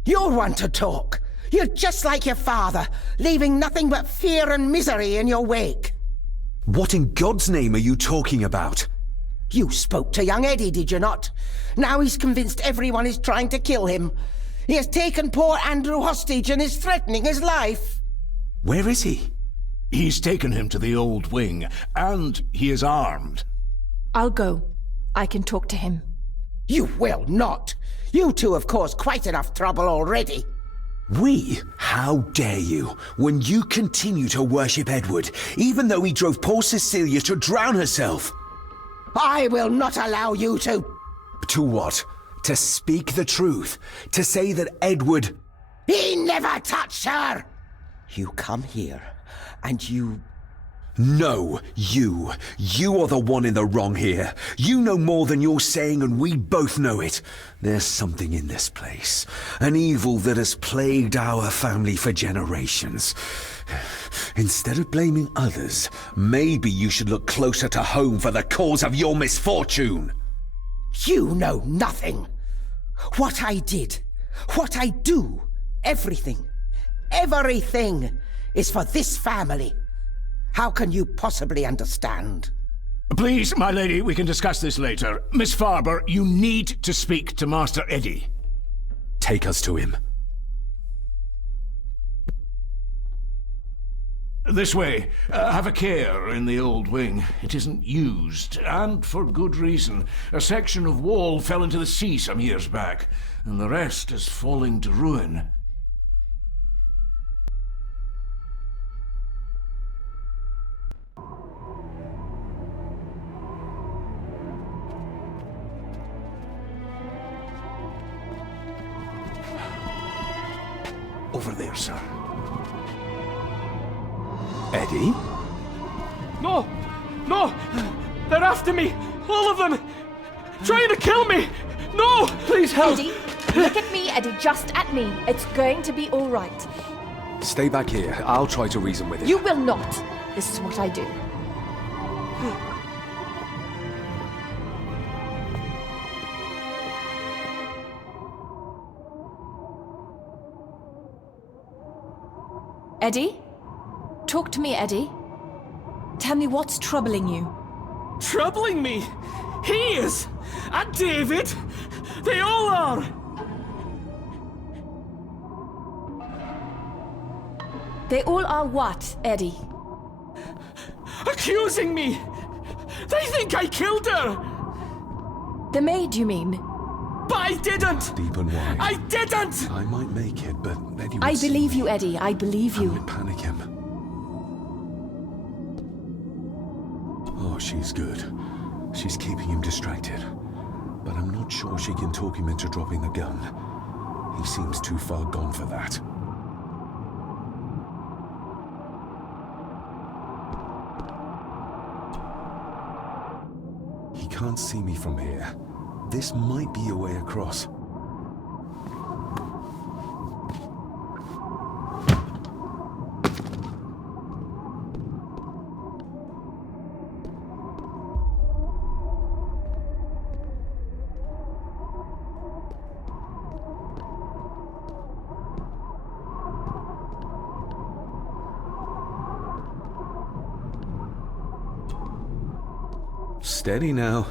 You're one to talk. You're just like your father, leaving nothing but fear and misery in your wake. What in God's name are you talking about? You spoke to young Eddie, did you not? Now he's convinced everyone is trying to kill him. He has taken poor Andrew hostage and is threatening his life. Where is he? He's taken him to the old wing, and he is armed. I'll go. I can talk to him. You will not! You two have caused quite enough trouble already. We? How dare you, when you continue to worship Edward, even though he drove poor Cecilia to drown herself? I will not allow you to... To what? To speak the truth? To say that Edward... He never touched her! You come here, and you... No, you. You are the one in the wrong here. You know more than you're saying, and we both know it. There's something in this place. An evil that has plagued our family for generations. Instead of blaming others, maybe you should look closer to home for the cause of your misfortune. You know nothing. What I did, what I do, everything is for this family. How can you possibly understand? Please, my lady, we can discuss this later. Miss Farber, you need to speak to Master Eddie. Take us to him. This way. Have a care in the old wing. It isn't used, and for good reason. A section of wall fell into the sea some years back, and the rest is falling to ruin. Over there, sir. Eddie? No! No! They're after me! All of them! Trying to kill me! No! Please help! Eddie, look at me, Eddie, just at me. It's going to be all right. Stay back here. I'll try to reason with it. You will not. This is what I do. Eddie? Talk to me, Eddie. Tell me what's troubling you. Troubling me? He is! And David! They all are! They all are what, Eddie? Accusing me! They think I killed her! The maid, you mean? But I didn't! Deep and wide. I didn't! I might make it, but Eddie would I see believe me. you, Eddie. I believe I you. might panic him. Oh, she's good. She's keeping him distracted. But I'm not sure she can talk him into dropping the gun. He seems too far gone for that. He can't see me from here. This might be a way across. Steady now.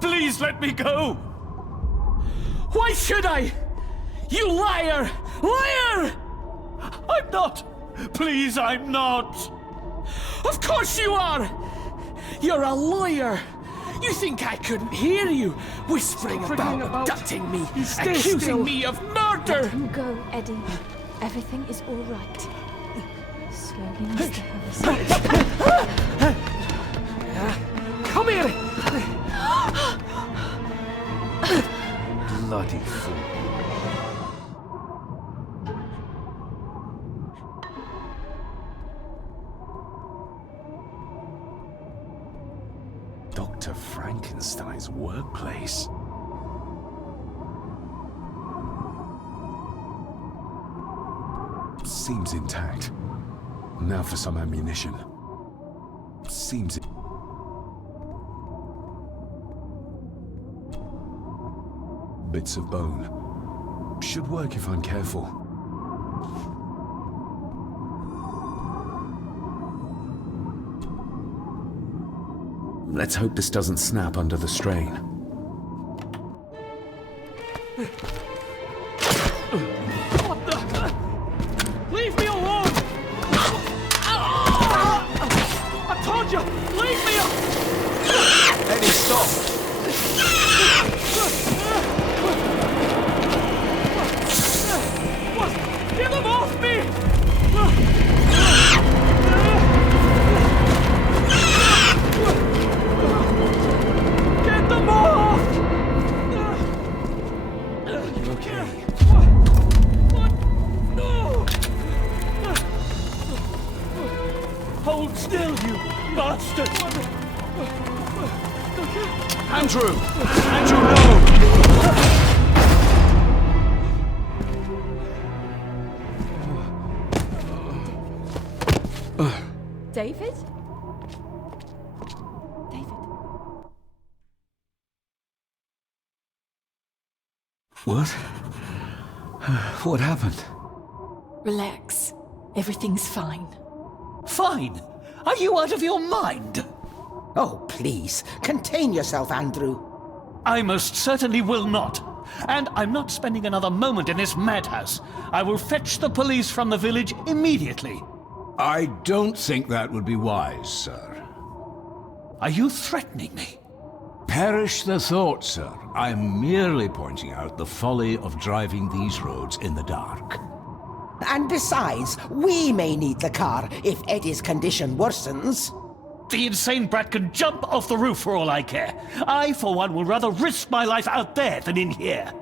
Please let me go! Why should I? You liar! Liar! I'm not! Please, I'm not! Of course you are! You're a lawyer! You think I couldn't hear you whispering about abducting me, accusing me of murder? doctor! Let him go, Eddie. Everything is all right. Slowly, Mr. Harrison. Come here! Bloody fool. Dr. Frankenstein's workplace. Seems intact. Now for some ammunition. Seems... Bits of bone. Should work if I'm careful. Let's hope this doesn't snap under the strain. Leave me alone! I told you, leave me alone! Eddie, stop! Get them off me! Get them off! You okay? What? No! Hold still, you bastard! Andrew! Andrew, no! David? David? What? What happened? Relax. Everything's fine. Fine. Are you out of your mind? Oh, please, contain yourself, Andrew. I most certainly will not. And I'm not spending another moment in this madhouse. I will fetch the police from the village immediately. I don't think that would be wise, sir. Are you threatening me? Perish the thought, sir. I'm merely pointing out the folly of driving these roads in the dark. And besides, we may need the car if Eddie's condition worsens. The insane brat can jump off the roof for all I care. I, for one, will rather risk my life out there than in here.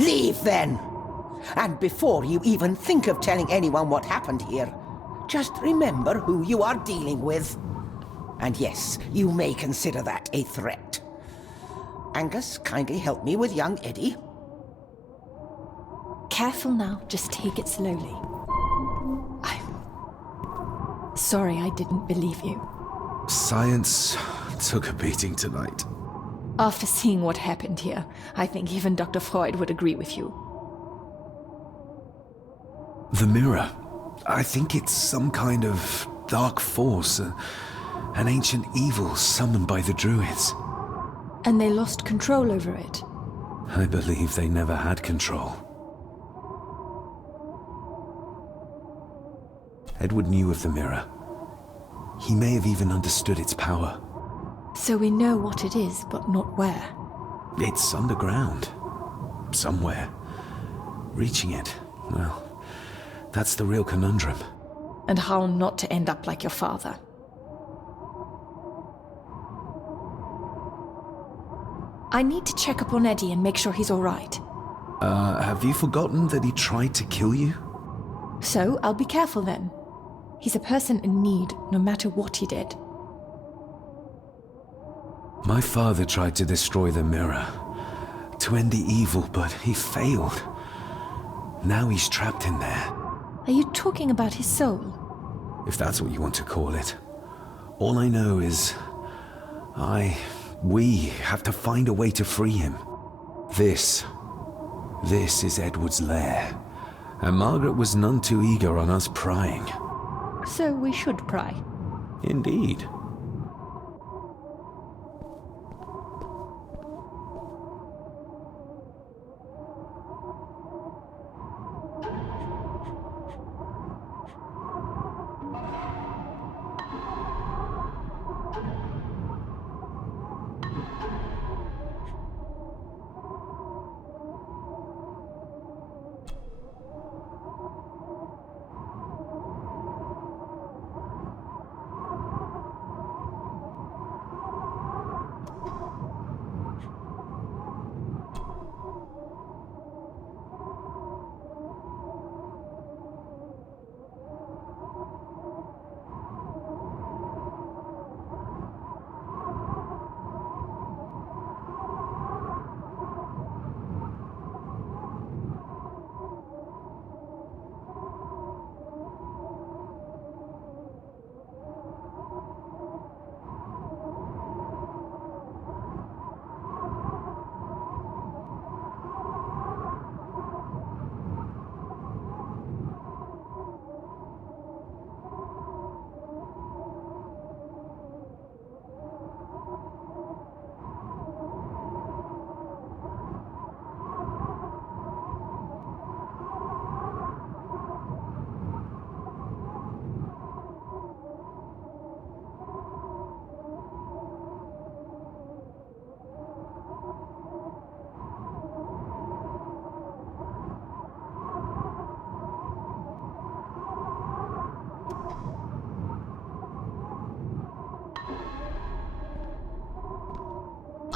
Leave, then. And before you even think of telling anyone what happened here, just remember who you are dealing with. And yes, you may consider that a threat. Angus, kindly help me with young Eddie. Careful now, just take it slowly. I'm sorry I didn't believe you. Science took a beating tonight. After seeing what happened here, I think even Dr. Freud would agree with you. The mirror. I think it's some kind of dark force, an ancient evil summoned by the druids. And they lost control over it. I believe they never had control. Edward knew of the mirror. He may have even understood its power. So we know what it is, but not where. It's underground. Somewhere. Reaching it, well, that's the real conundrum. And how not to end up like your father. I need to check up on Eddie and make sure he's all right. Have you forgotten that he tried to kill you? So, I'll be careful then. He's a person in need, no matter what he did. My father tried to destroy the mirror, to end the evil, but he failed. Now he's trapped in there. Are you talking about his soul? If that's what you want to call it. All I know is... we have to find a way to free him. This is Edward's lair. And Margaret was none too eager on us prying. So we should pry. Indeed.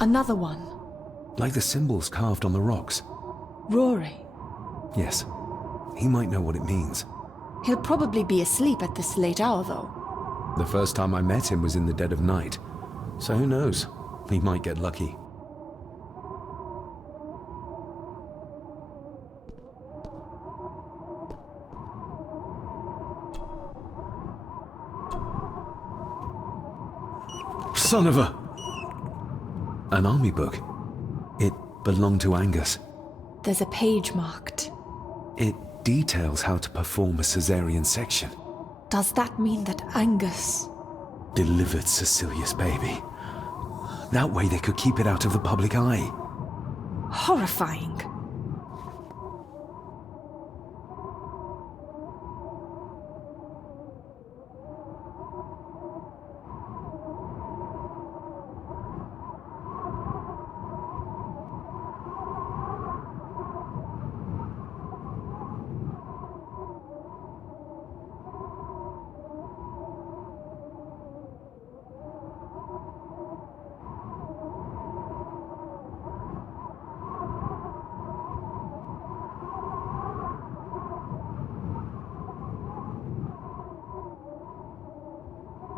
Another one. Like the symbols carved on the rocks. Rory. Yes. He might know what it means. He'll probably be asleep at this late hour, though. The first time I met him was in the dead of night. So who knows? He might get lucky. Son of a... An army book. It belonged to Angus. There's a page marked. It details how to perform a cesarean section. Does that mean that Angus... delivered Cecilia's baby? That way they could keep it out of the public eye. Horrifying.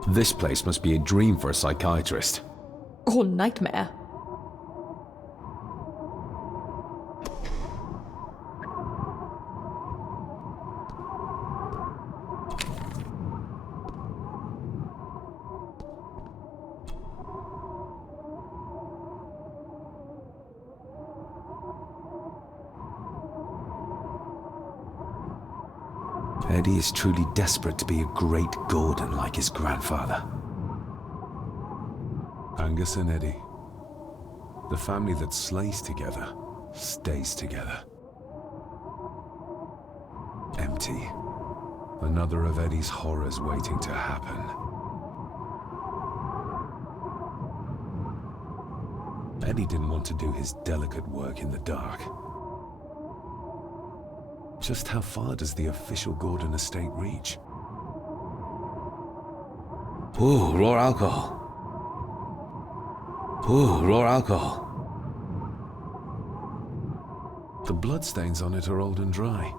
This place must be a dream for a psychiatrist. Or nightmare. Eddie is truly desperate to be a great Gordon like his grandfather. Angus and Eddie. The family that slays together, stays together. Empty. Another of Eddie's horrors waiting to happen. Eddie didn't want to do his delicate work in the dark. Just how far does the official Gordon estate reach? Ooh, raw alcohol. Ooh, raw alcohol. The bloodstains on it are old and dry.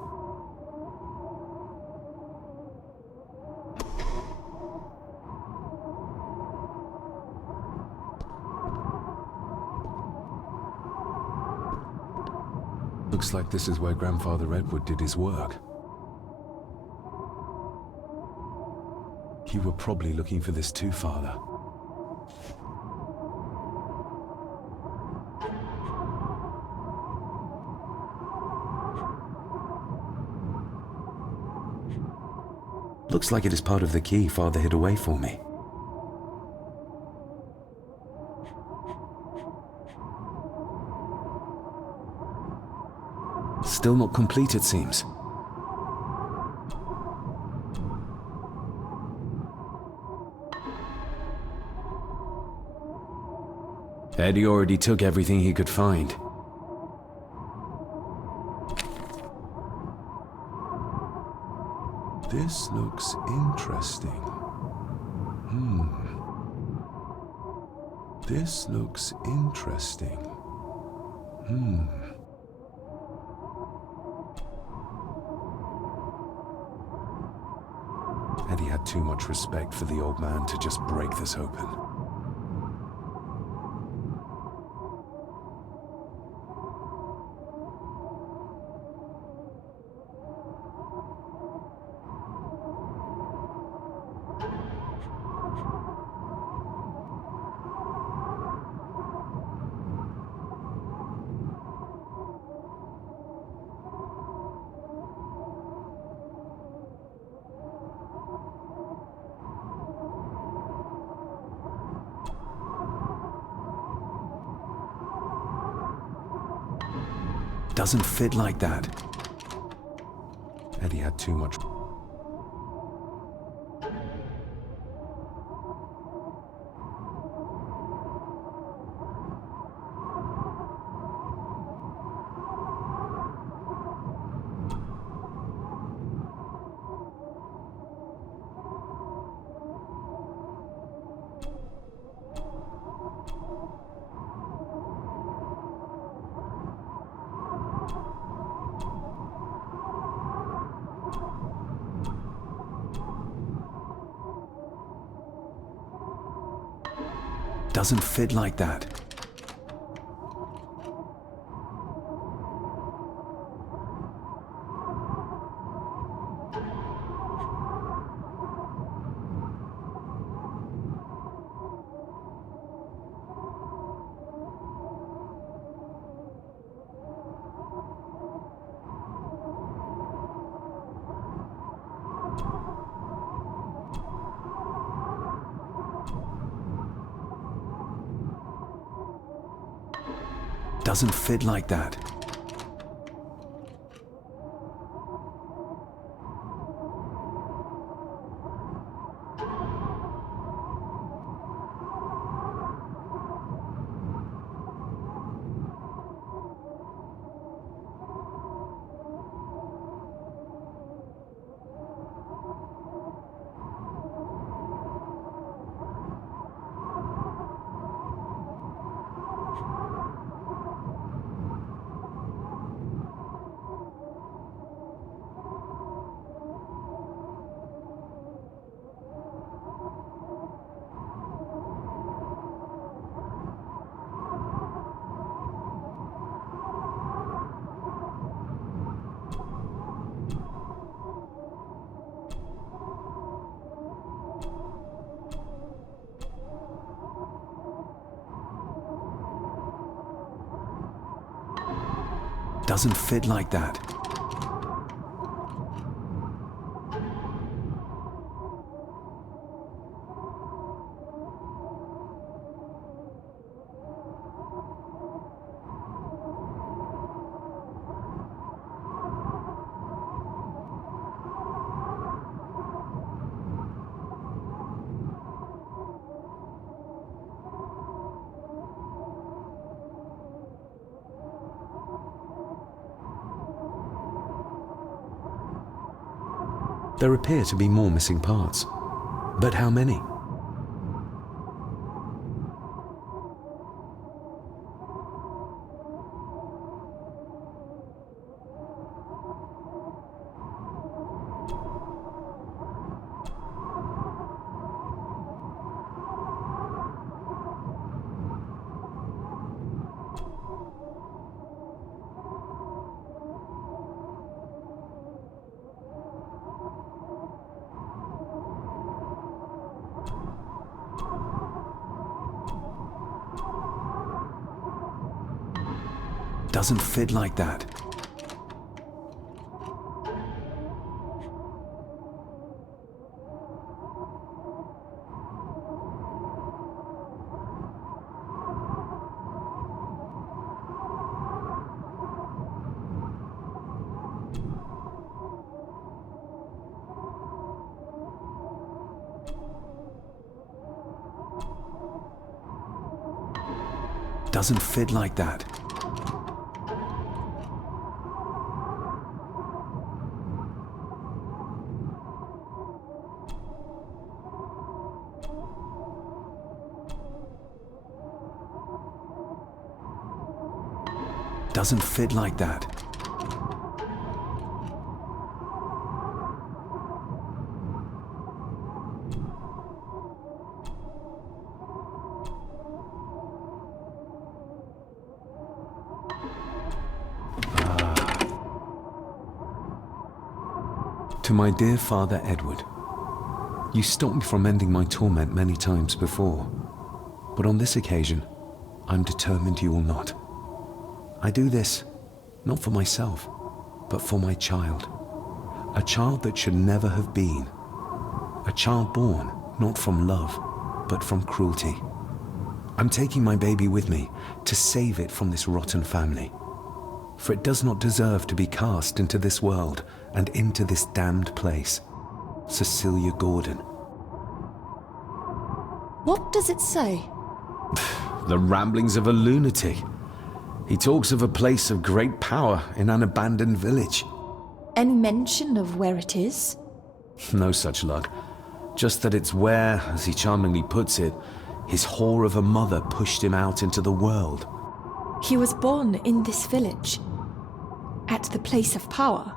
Looks like this is where Grandfather Edward did his work. You were probably looking for this too, Father. Looks like it is part of the key Father hid away for me. Still not complete, it seems. Eddie already took everything he could find. This looks interesting. This looks interesting. Eddie had too much respect for the old man to just break this open. Doesn't fit like that. Eddie had too much... Doesn't fit like that. Doesn't fit like that. Doesn't fit like that. There appear to be more missing parts. But how many? Doesn't fit like that. Doesn't fit like that. Doesn't fit like that. To my dear Father Edward, you stopped me from ending my torment many times before, but on this occasion, I'm determined you will not. I do this, not for myself, but for my child. A child that should never have been. A child born, not from love, but from cruelty. I'm taking my baby with me to save it from this rotten family. For it does not deserve to be cast into this world and into this damned place. Cecilia Gordon. What does it say? The ramblings of a lunatic. He talks of a place of great power in an abandoned village. Any mention of where it is? No such luck. Just that it's where, as he charmingly puts it, his whore of a mother pushed him out into the world. He was born in this village, at the place of power.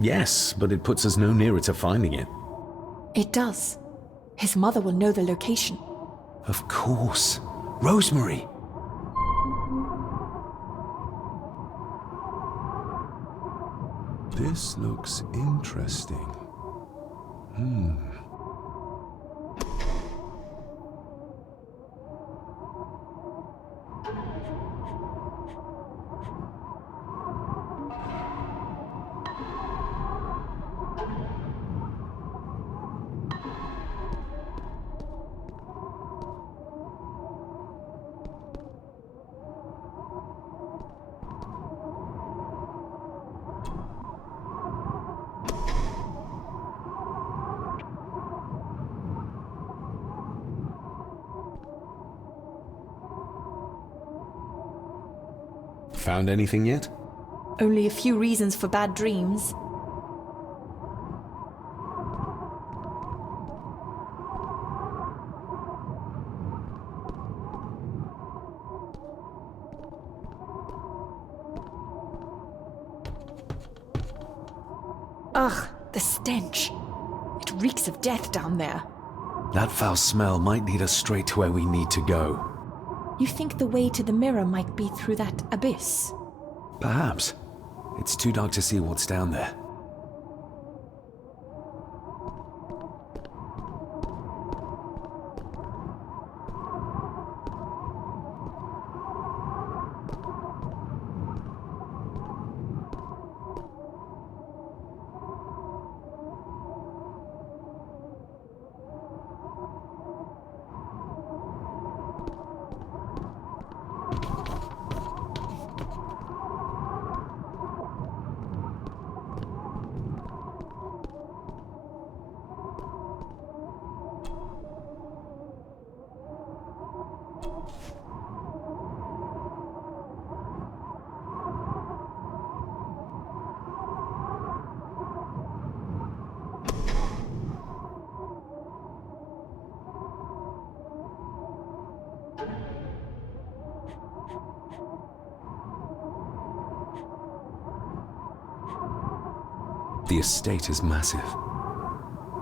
Yes, but it puts us no nearer to finding it. It does. His mother will know the location. Of course. Rosemary! This looks interesting. Found anything yet? Only a few reasons for bad dreams. Ugh, the stench. It reeks of death down there. That foul smell might lead us straight to where we need to go. You think the way to the mirror might be through that abyss? Perhaps. It's too dark to see what's down there. The estate is massive.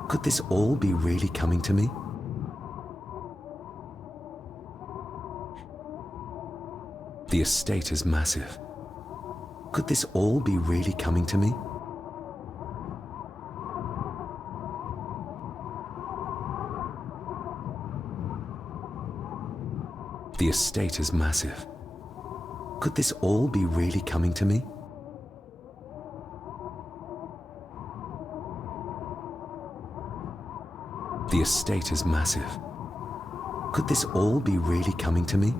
Could this all be really coming to me? The estate is massive. Could this all be really coming to me? The estate is massive. Could this all be really coming to me? The estate is massive. Could this all be really coming to me?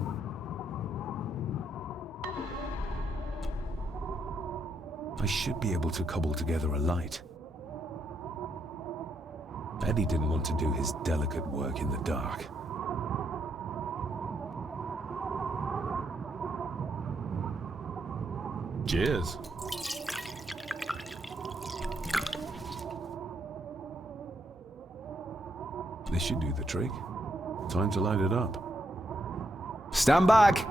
I should be able to cobble together a light. Eddie didn't want to do his delicate work in the dark. Cheers. This should do the trick. Time to light it up. Stand back!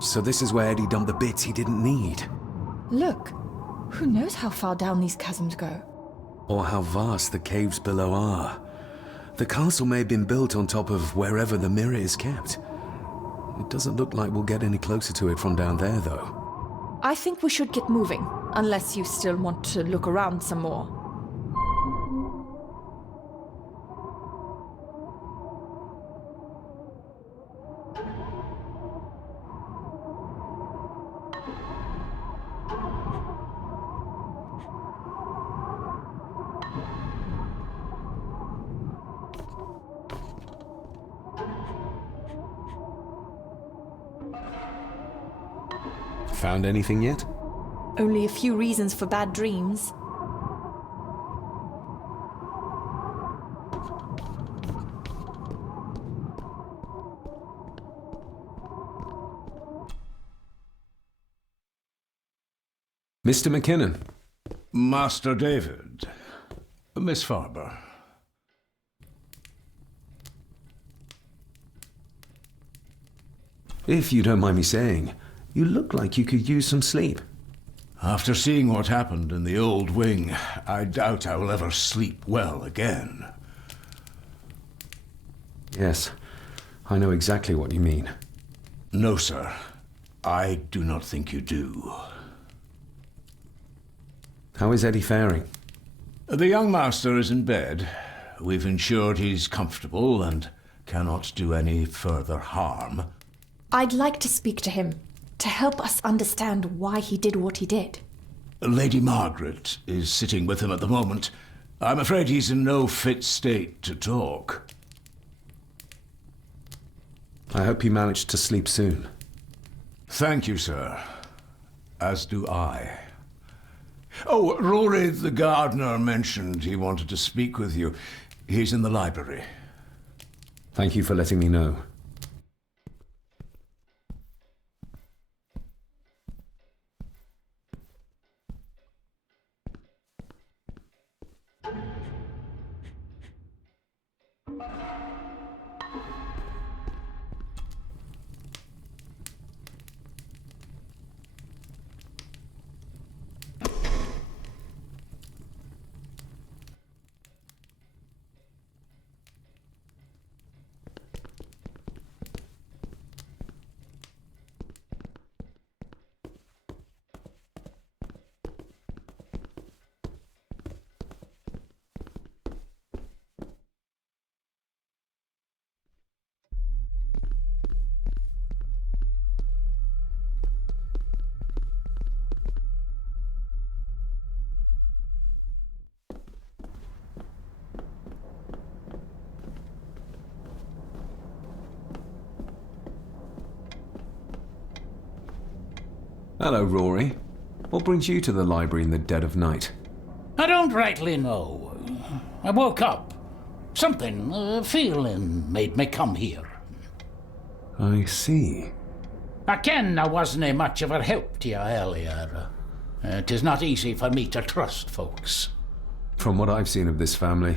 So this is where Eddie dumped the bits he didn't need. Look, who knows how far down these chasms go? Or how vast the caves below are. The castle may have been built on top of wherever the mirror is kept. It doesn't look like we'll get any closer to it from down there, though. I think we should get moving, unless you still want to look around some more. Found anything yet? Only a few reasons for bad dreams. Mr. McKinnon. Master David. Miss Farber. If you don't mind me saying, you look like you could use some sleep. After seeing what happened in the old wing, I doubt I will ever sleep well again. Yes, I know exactly what you mean. No, sir. I do not think you do. How is Eddie faring? The young master is in bed. We've ensured he's comfortable and cannot do any further harm. I'd like to speak to him, to help us understand why he did what he did. Lady Margaret is sitting with him at the moment. I'm afraid he's in no fit state to talk. I hope you managed to sleep soon. Thank you, sir. As do I. Oh, Rory the gardener mentioned he wanted to speak with you. He's in the library. Thank you for letting me know. Hello, Rory. What brings you to the library in the dead of night? I don't rightly know. I woke up. Something, a feeling, made me come here. I see. I ken I wasn't much of a help to you earlier. It is not easy for me to trust folks. From what I've seen of this family,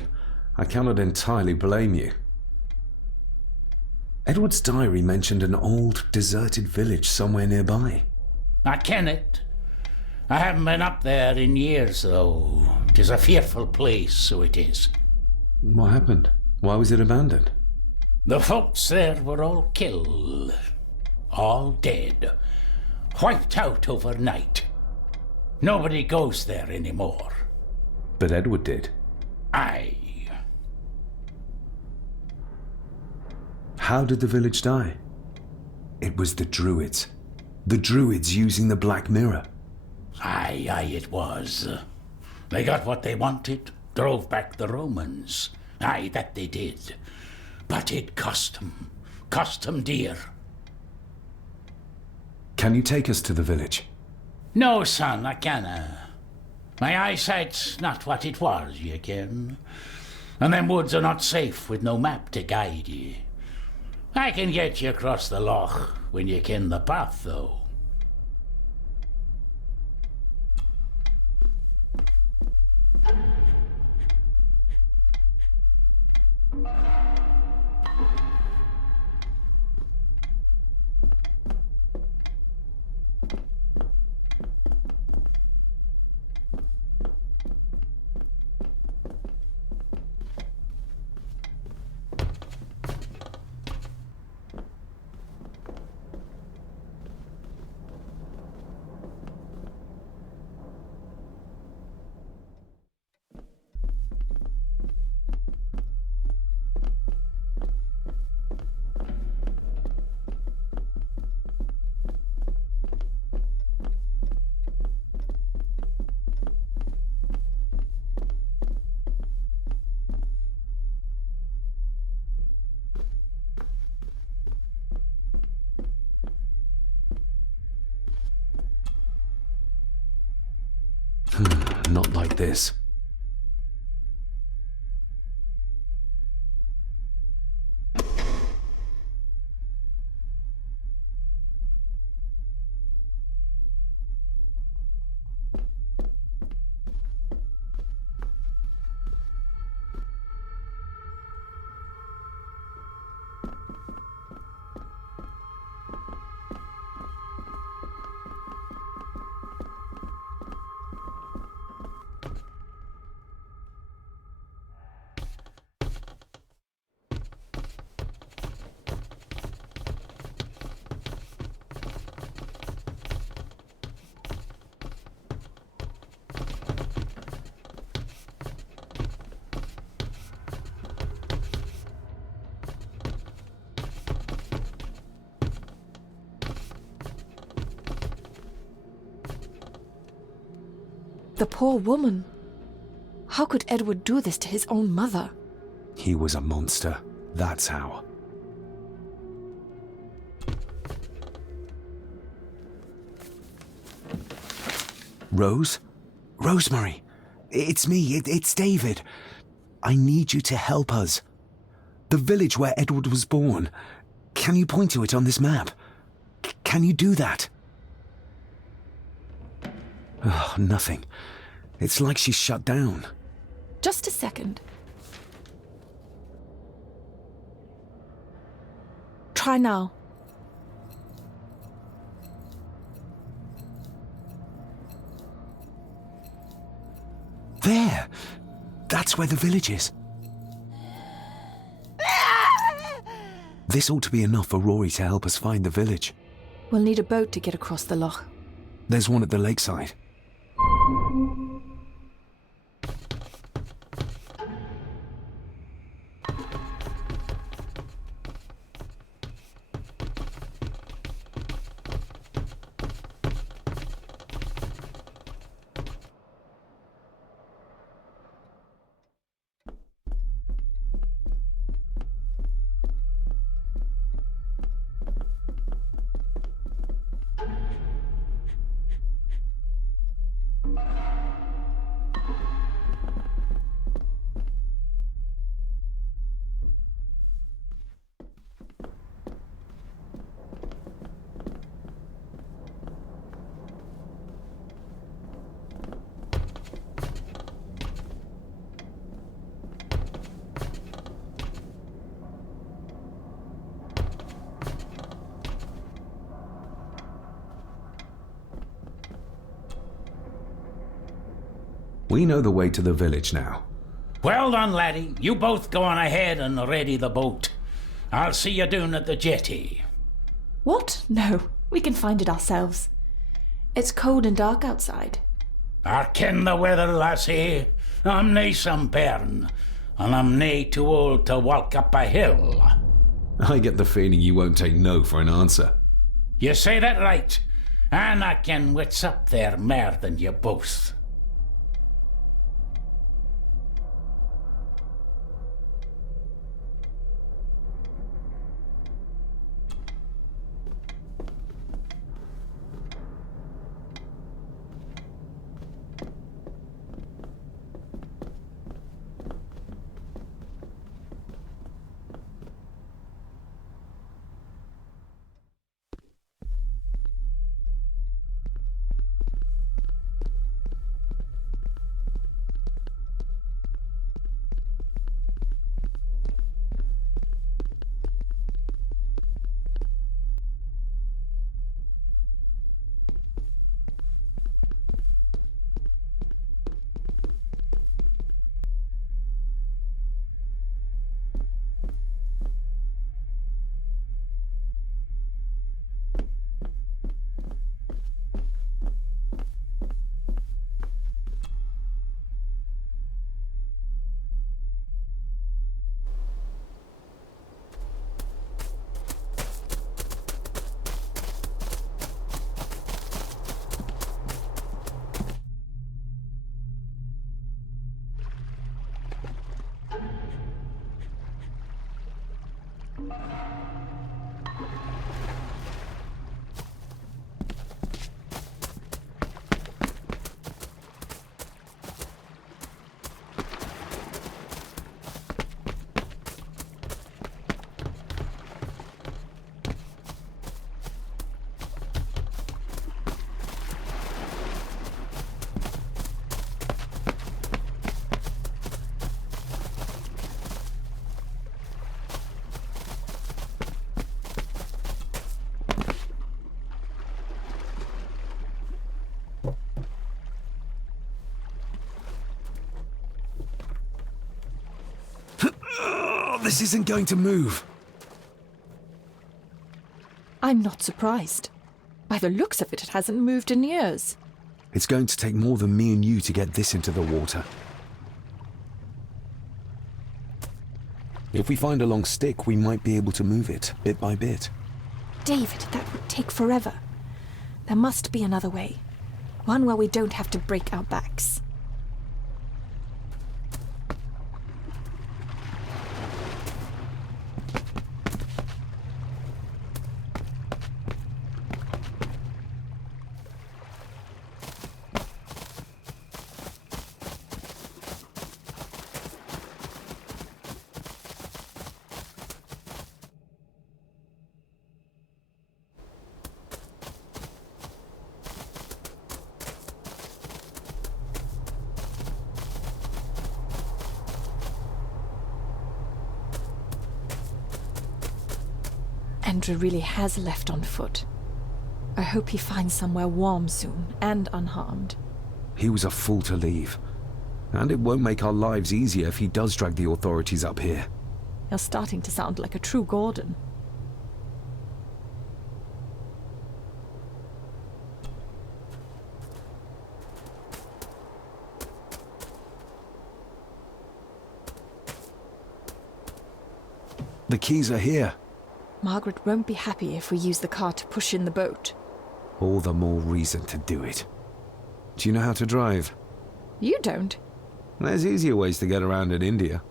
I cannot entirely blame you. Edward's diary mentioned an old, deserted village somewhere nearby. I ken it. I haven't been up there in years, though. 'Tis a fearful place, so it is. What happened? Why was it abandoned? The folks there were all killed. All dead. Wiped out overnight. Nobody goes there anymore. But Edward did. Aye. How did the village die? It was the Druids. The Druids using the Black Mirror. Aye, it was. They got what they wanted, drove back the Romans. Aye, that they did. But it cost them dear. Can you take us to the village? No, son, I canna. My eyesight's not what it was, ye ken. And them woods are not safe with no map to guide ye. I can get you across the loch when you ken the path, though. Not like this. The poor woman. How could Edward do this to his own mother? He was a monster. That's how. Rose? Rosemary! It's me, it's David. I need you to help us. The village where Edward was born. Can you point to it on this map? Can you do that? Oh, nothing. It's like she's shut down. Just a second. Try now. There! That's where the village is. This ought to be enough for Rory to help us find the village. We'll need a boat to get across the loch. There's one at the lakeside. We know the way to the village now. Well done, laddie. You both go on ahead and ready the boat. I'll see you down at the jetty. What? No, we can find it ourselves. It's cold and dark outside. I ken the weather, lassie. I'm nae some bairn, and I'm nae too old to walk up a hill. I get the feeling you won't take no for an answer. You say that right, and I ken what's up there mair than you both. This isn't going to move. I'm not surprised. By the looks of it, it hasn't moved in years. It's going to take more than me and you to get this into the water. If we find a long stick, we might be able to move it, bit by bit. David, that would take forever. There must be another way. One where we don't have to break our backs. Andrew really has left on foot. I hope he finds somewhere warm soon, and unharmed. He was a fool to leave. And it won't make our lives easier if he does drag the authorities up here. You're starting to sound like a true Gordon. The keys are here. Margaret won't be happy if we use the car to push in the boat. All the more reason to do it. Do you know how to drive? You don't. There's easier ways to get around in India.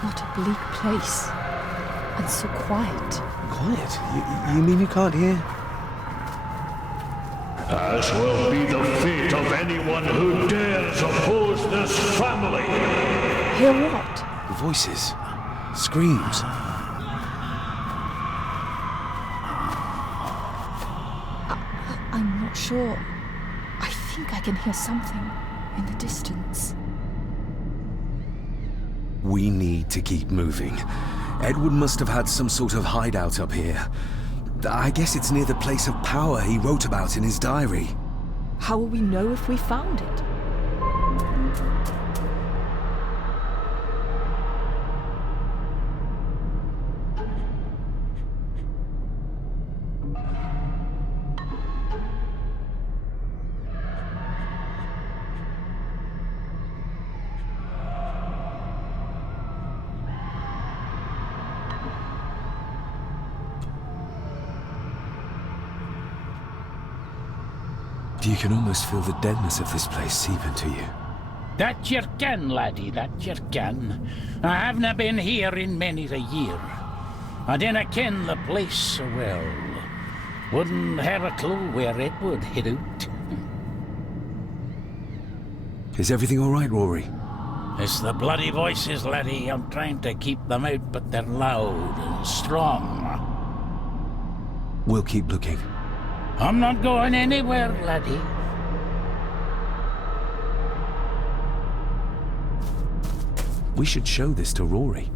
What a bleak place. And so quiet. Quiet? You mean you can't hear? As will be the fate of anyone who dares oppose this family. Hear what? Voices. Screams. I'm not sure. I think I can hear something in the distance. We need to keep moving. Edward must have had some sort of hideout up here. I guess it's near the place of power he wrote about in his diary. How will we know if we found it? You can almost feel the deadness of this place seep into you. That you can, laddie, that you can. I havena been here in many a year. I dinna ken the place so well. Wouldn't have a clue where it would hit out. Is everything all right, Rory? It's the bloody voices, laddie. I'm trying to keep them out, but they're loud and strong. We'll keep looking. I'm not going anywhere, laddie. We should show this to Rory.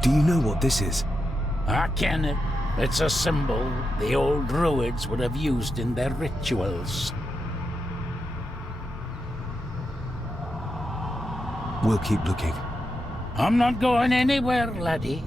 Do you know what this is? I ken it. It's a symbol the old Druids would have used in their rituals. We'll keep looking. I'm not going anywhere, laddie.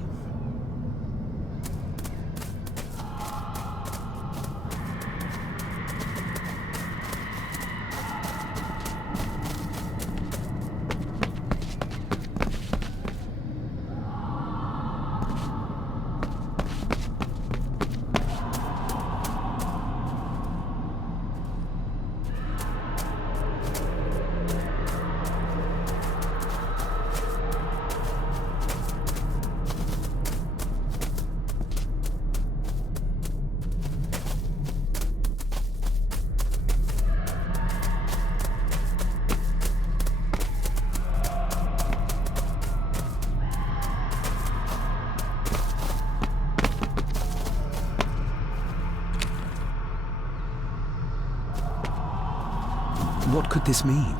What could this mean?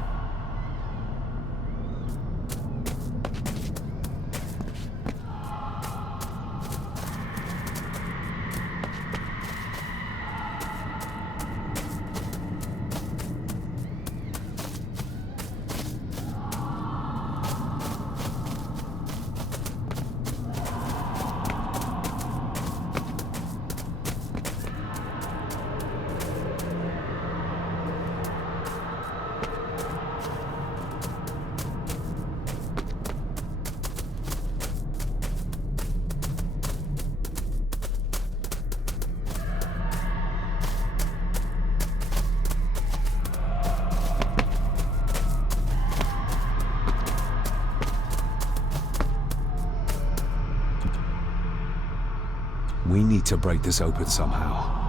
We need to break this open somehow.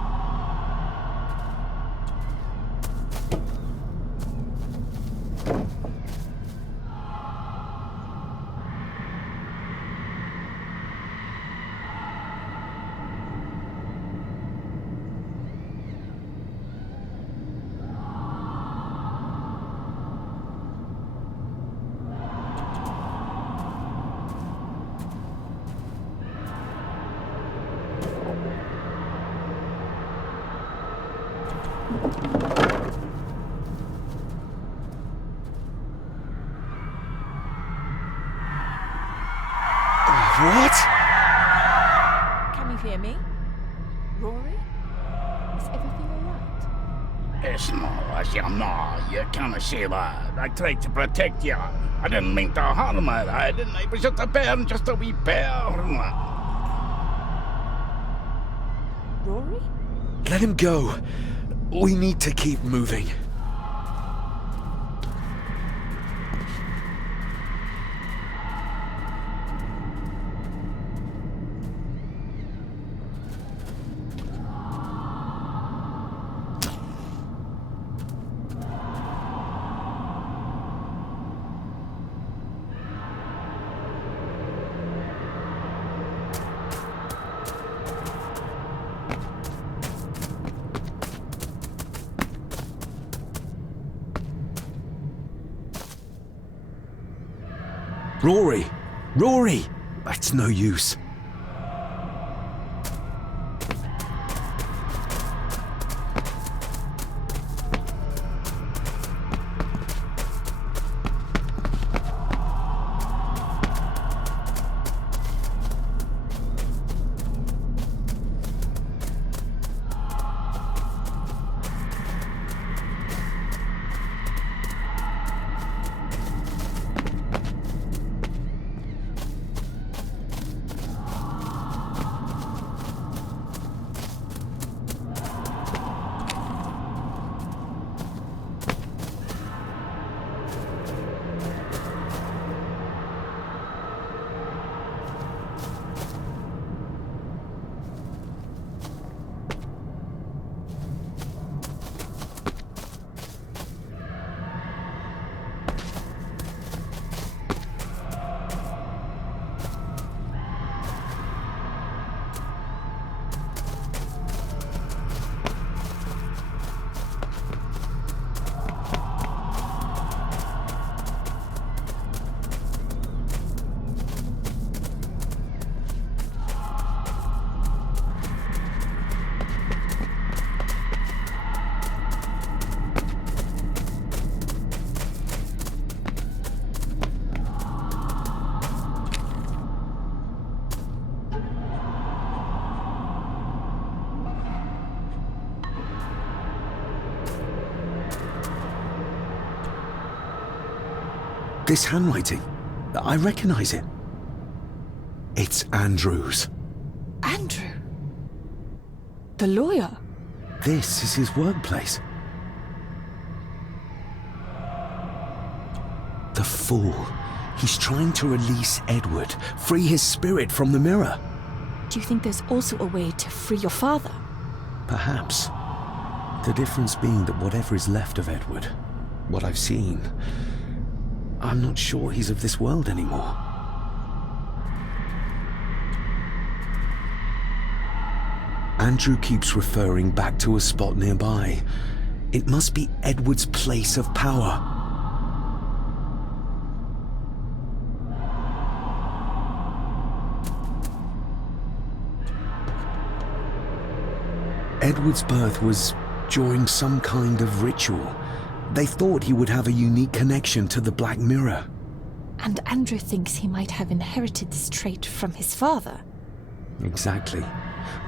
What? Can you hear me? Rory? Is everything alright? It's not as you know. You can't see that. I tried to protect you. I didn't mean to harm you. I didn't. It was just a burn, just a wee burn. Rory? Let him go. We need to keep moving. Rory! Rory! That's no use. This handwriting, I recognize it. It's Andrew's. Andrew? The lawyer? This is his workplace. The fool. He's trying to release Edward, free his spirit from the mirror. Do you think there's also a way to free your father? Perhaps. The difference being that whatever is left of Edward, what I've seen, I'm not sure he's of this world anymore. Andrew keeps referring back to a spot nearby. It must be Edward's place of power. Edward's birth was during some kind of ritual. They thought he would have a unique connection to the Black Mirror. And Andrew thinks he might have inherited this trait from his father. Exactly.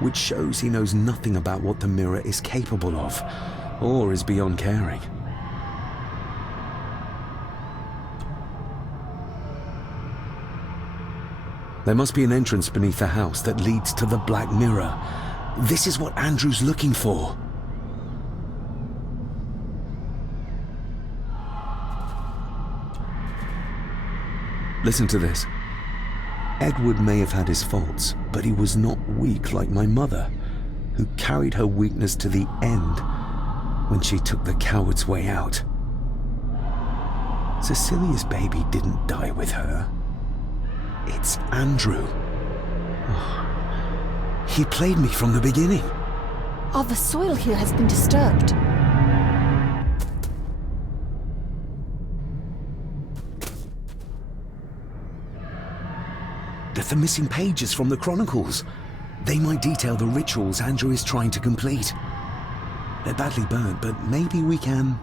Which shows he knows nothing about what the mirror is capable of, or is beyond caring. There must be an entrance beneath the house that leads to the Black Mirror. This is what Andrew's looking for. Listen to this. Edward may have had his faults, but he was not weak like my mother, who carried her weakness to the end when she took the coward's way out. Cecilia's baby didn't die with her. It's Andrew. Oh, he played me from the beginning. Oh, the soil here has been disturbed. The missing pages from the Chronicles. They might detail the rituals Andrew is trying to complete. They're badly burnt, but maybe we can...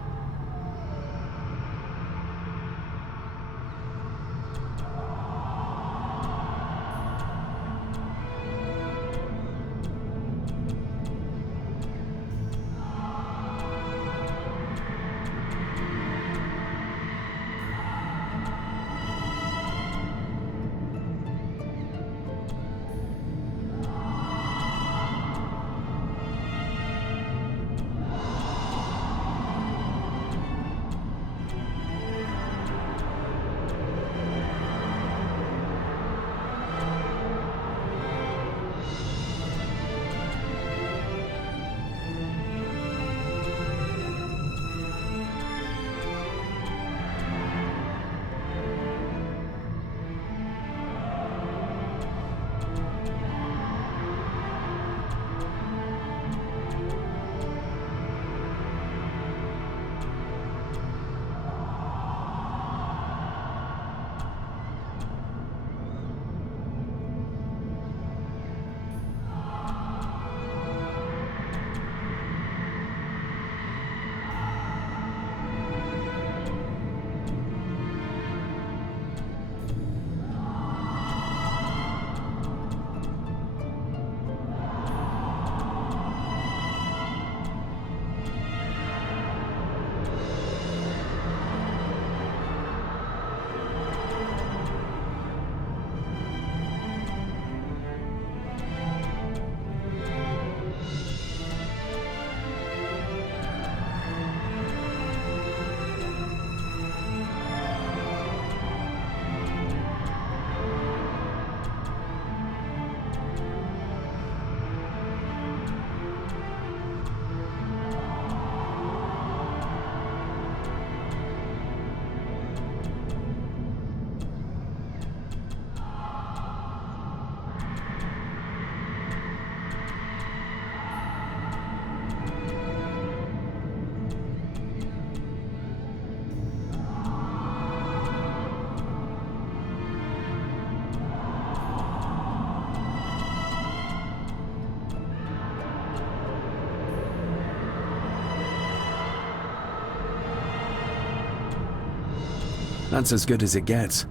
That's as good as it gets.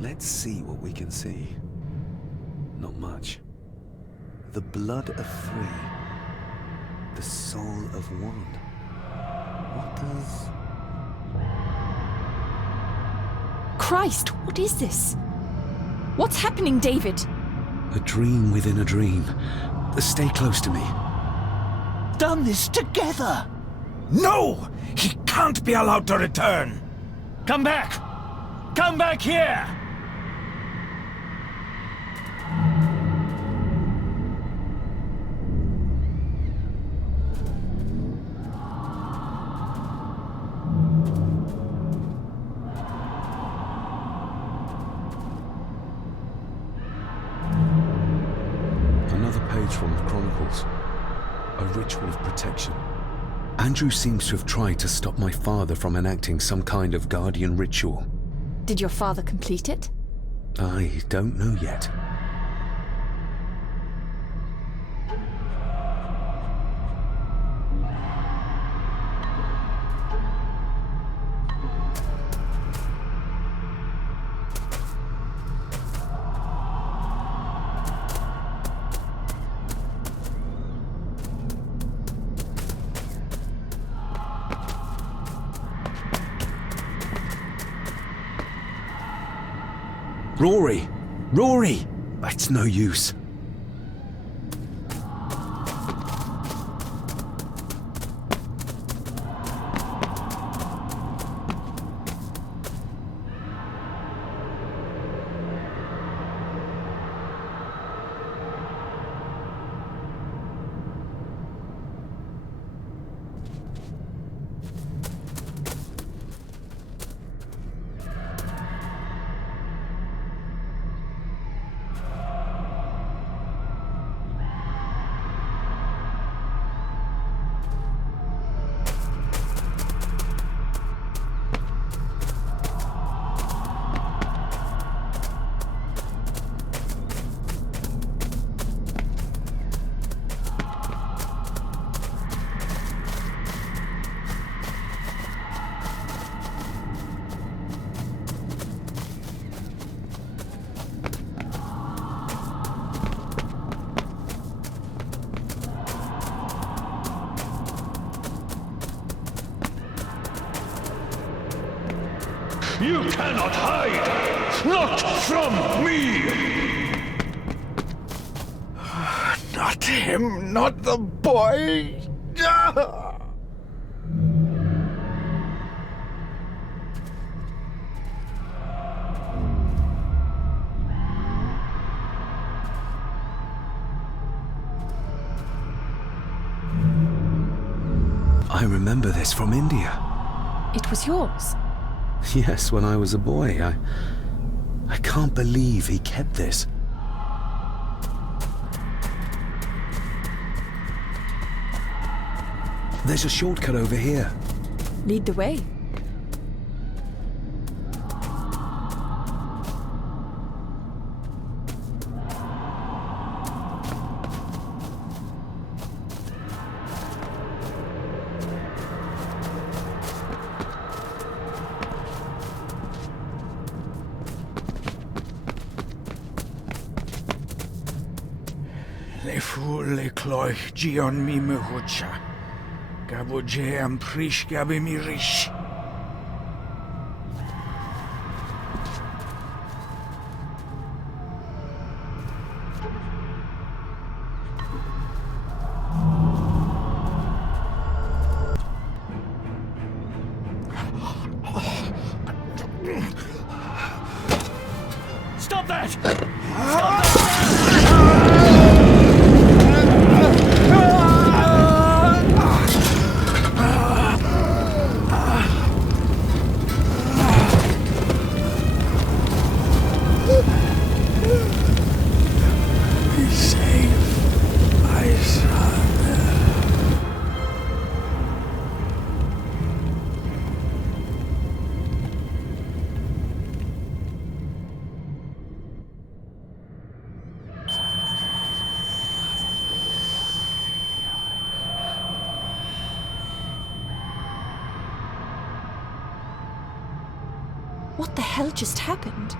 Let's see what we can see. Not much. The blood of 3. The soul of 1. What does... Christ, what is this? What's happening, David? A dream within a dream. Stay close to me. Done this together! No! He can't be allowed to return! Come back! Come back here! Another page from the Chronicles. A ritual of protection. Andrew seems to have tried to stop my father from enacting some kind of guardian ritual. Did your father complete it? I don't know yet. Rory! Rory! That's no use. You cannot hide! Not from me! Not him, not the boy! I remember this from India. It was yours. Yes, when I was a boy. I can't believe he kept this. There's a shortcut over here. Lead the way. Le fu le cloich gion mi mehucha. Gabo je am prish gabe mi rish. Stop that! What the hell just happened?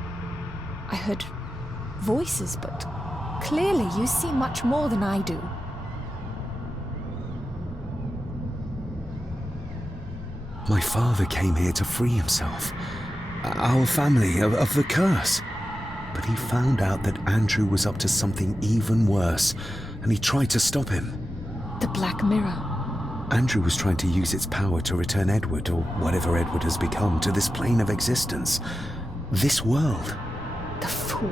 I heard voices, but clearly you see much more than I do. My father came here to free himself, our family, of the curse. But he found out that Andrew was up to something even worse, and he tried to stop him. The Black Mirror. Andrew was trying to use its power to return Edward, or whatever Edward has become, to this plane of existence. This world. The fool.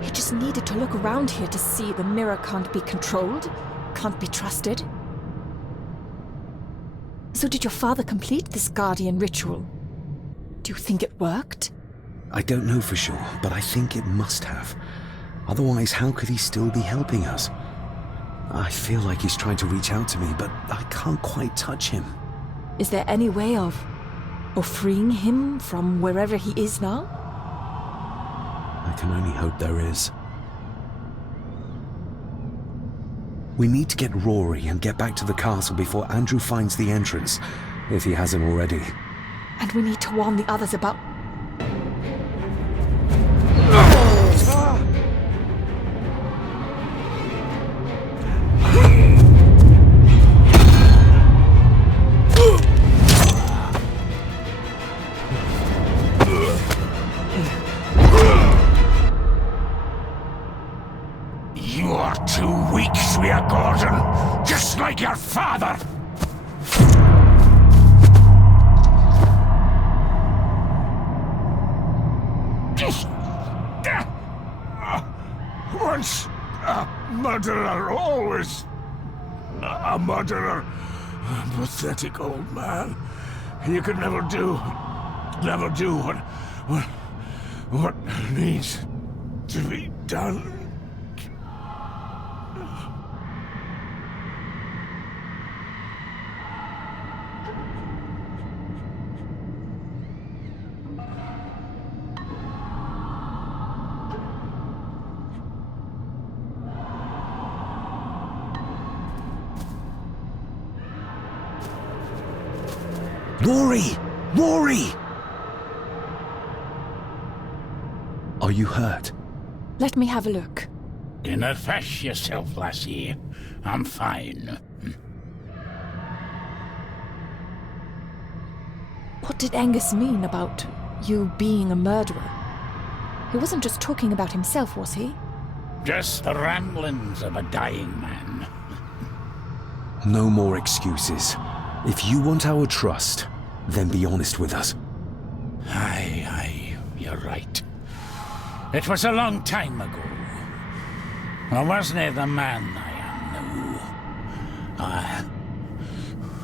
He just needed to look around here to see the mirror can't be controlled, can't be trusted. So did your father complete this guardian ritual? Do you think it worked? I don't know for sure, but I think it must have. Otherwise, how could he still be helping us? I feel like he's trying to reach out to me, but I can't quite touch him. Is there any way of freeing him from wherever he is now? I can only hope there is. We need to get Rory and get back to the castle before Andrew finds the entrance, if he hasn't already. And we need to warn the others about... You are too weak, Swear Gordon, just like your father. Once a murderer, always a murderer. A pathetic old man. You could never do what needs to be done. Rory! Rory! Are you hurt? Let me have a look. Dinna fash yourself, lassie. I'm fine. What did Angus mean about you being a murderer? He wasn't just talking about himself, was he? Just the ramblings of a dying man. No more excuses. If you want our trust, then be honest with us. Aye, you're right. It was a long time ago. I wasn't the man I am now.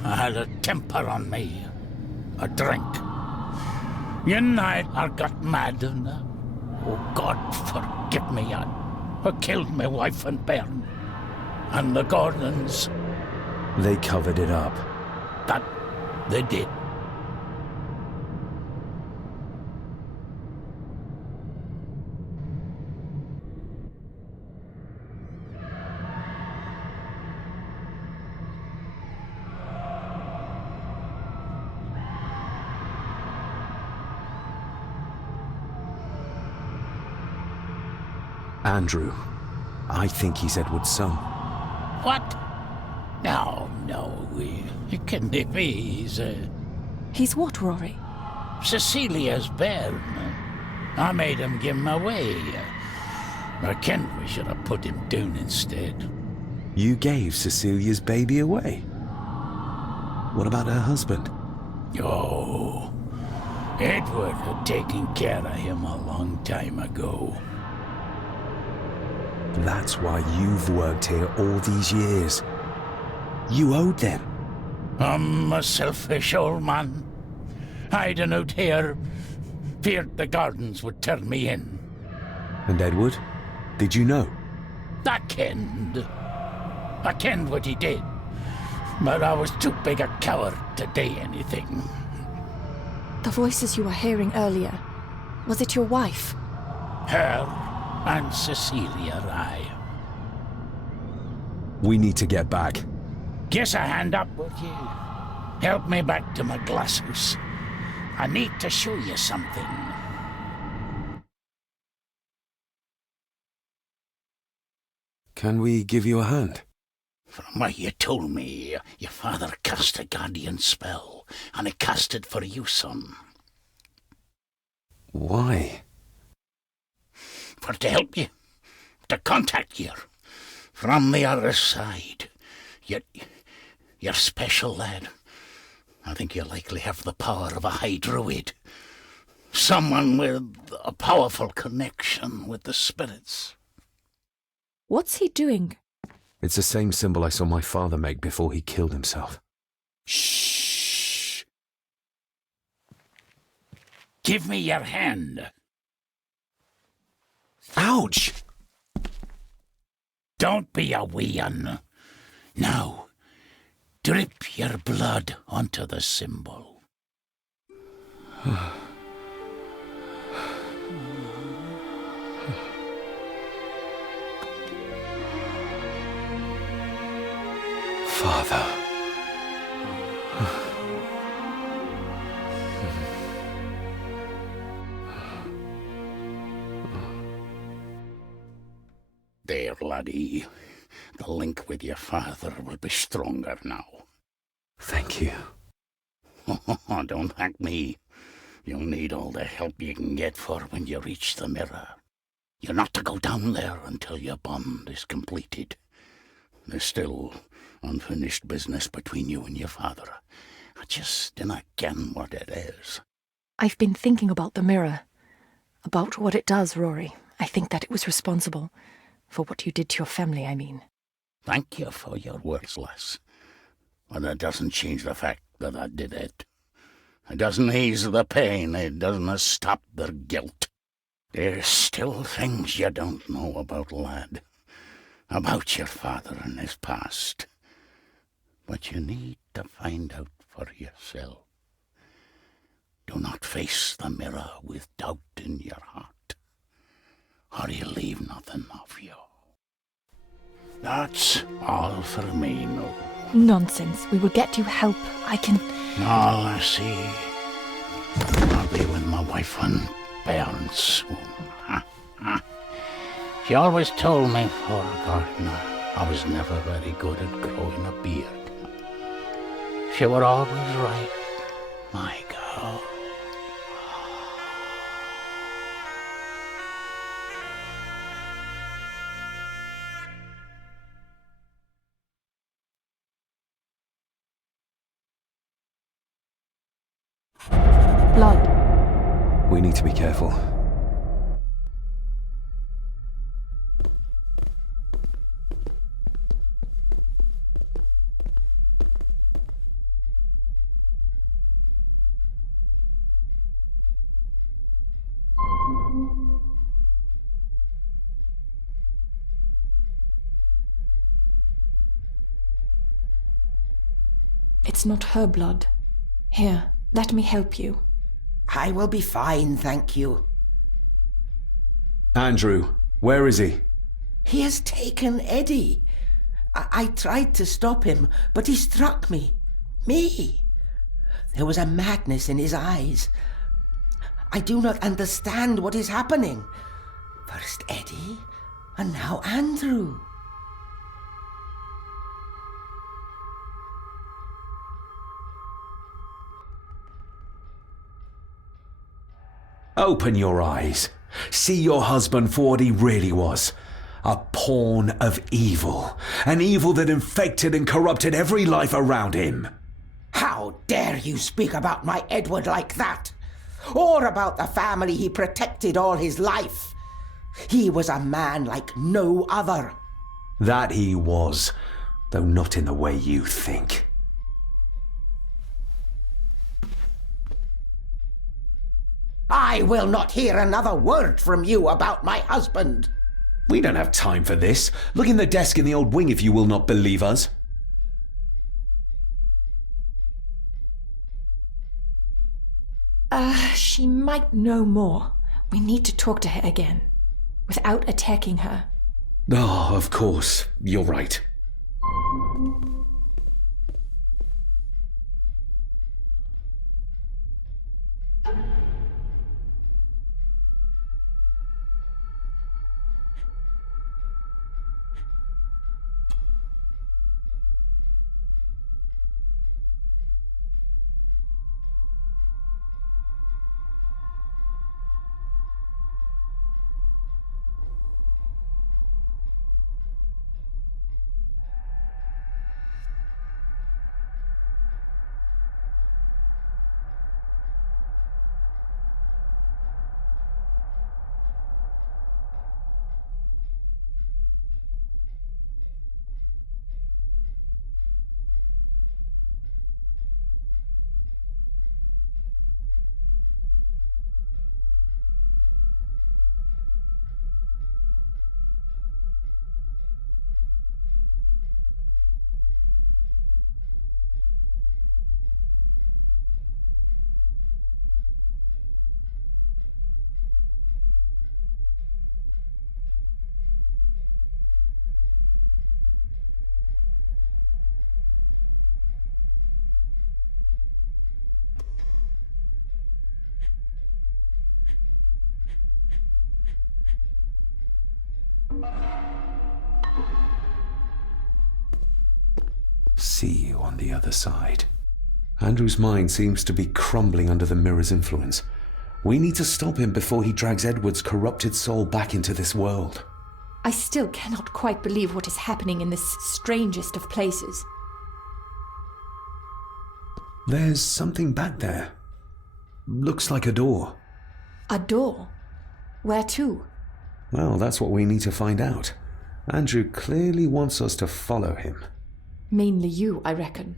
I had a temper on me. A drink. One night I got mad and, oh God forgive me, I killed my wife and bairn. And the Gordons. They covered it up. That they did. Andrew. I think he's Edward's son. What? No, it can't be. He's what, Rory? Cecilia's bairn. I made him give him away. I kenned we should have put him down instead. You gave Cecilia's baby away? What about her husband? Oh, Edward had taken care of him a long time ago. That's why you've worked here all these years. You owed them. I'm a selfish old man. Hiding out here, feared the gardens would turn me in. And Edward? Did you know? I kenned what he did. But I was too big a coward to do anything. The voices you were hearing earlier, was it your wife? Her and Cecilia, aye. We need to get back. Guess a hand up, would you? Help me back to my glasshouse. I need to show you something. Can we give you a hand? From what you told me, your father cast a guardian spell, and he cast it for you, son. Why? For to help you, to contact you from the other side. You're special, lad. I think you likely have the power of a high druid. Someone with a powerful connection with the spirits. What's he doing? It's the same symbol I saw my father make before he killed himself. Shh! Give me your hand. Ouch! Don't be a wee un. Now, drip your blood onto the symbol. Father. There, laddie. The link with your father will be stronger now. Thank you. Don't thank me. You'll need all the help you can get for when you reach the mirror. You're not to go down there until your bond is completed. There's still unfinished business between you and your father. I just dinna ken what it is. I've been thinking about the mirror. About what it does, Rory. I think that it was responsible. For what you did to your family, I mean. Thank you for your words, lass. But that doesn't change the fact that I did it. It doesn't ease the pain. It doesn't stop the guilt. There's still things you don't know about, lad. About your father and his past. But you need to find out for yourself. Do not face the mirror with doubt in your heart, or you'll leave nothing of you. That's all for me, no. Nonsense. We will get you help. I can... No, lassie. I'll be with my wife and parents soon. She always told me, for a gardener, I was never very good at growing a beard. She were always right, my girl. Blood. We need to be careful. It's not her blood. Here, let me help you. I will be fine, thank you. Andrew, where is he? He has taken Eddie. I tried to stop him, but he struck me. Me. There was a madness in his eyes. I do not understand what is happening. First Eddie, and now Andrew. Open your eyes. See your husband for what he really was. A pawn of evil. An evil that infected and corrupted every life around him. How dare you speak about my Edward like that? Or about the family he protected all his life? He was a man like no other. That he was, though not in the way you think. I will not hear another word from you about my husband. We don't have time for this. Look in the desk in the old wing if you will not believe us. She might know more. We need to talk to her again, without attacking her. Oh, of course. You're right. See you on the other side. Andrew's mind seems to be crumbling under the mirror's influence. We need to stop him before he drags Edward's corrupted soul back into this world. I still cannot quite believe what is happening in this strangest of places. There's something back there. Looks like a door. A door? Where to? Well, that's what we need to find out. Andrew clearly wants us to follow him. Mainly you, I reckon.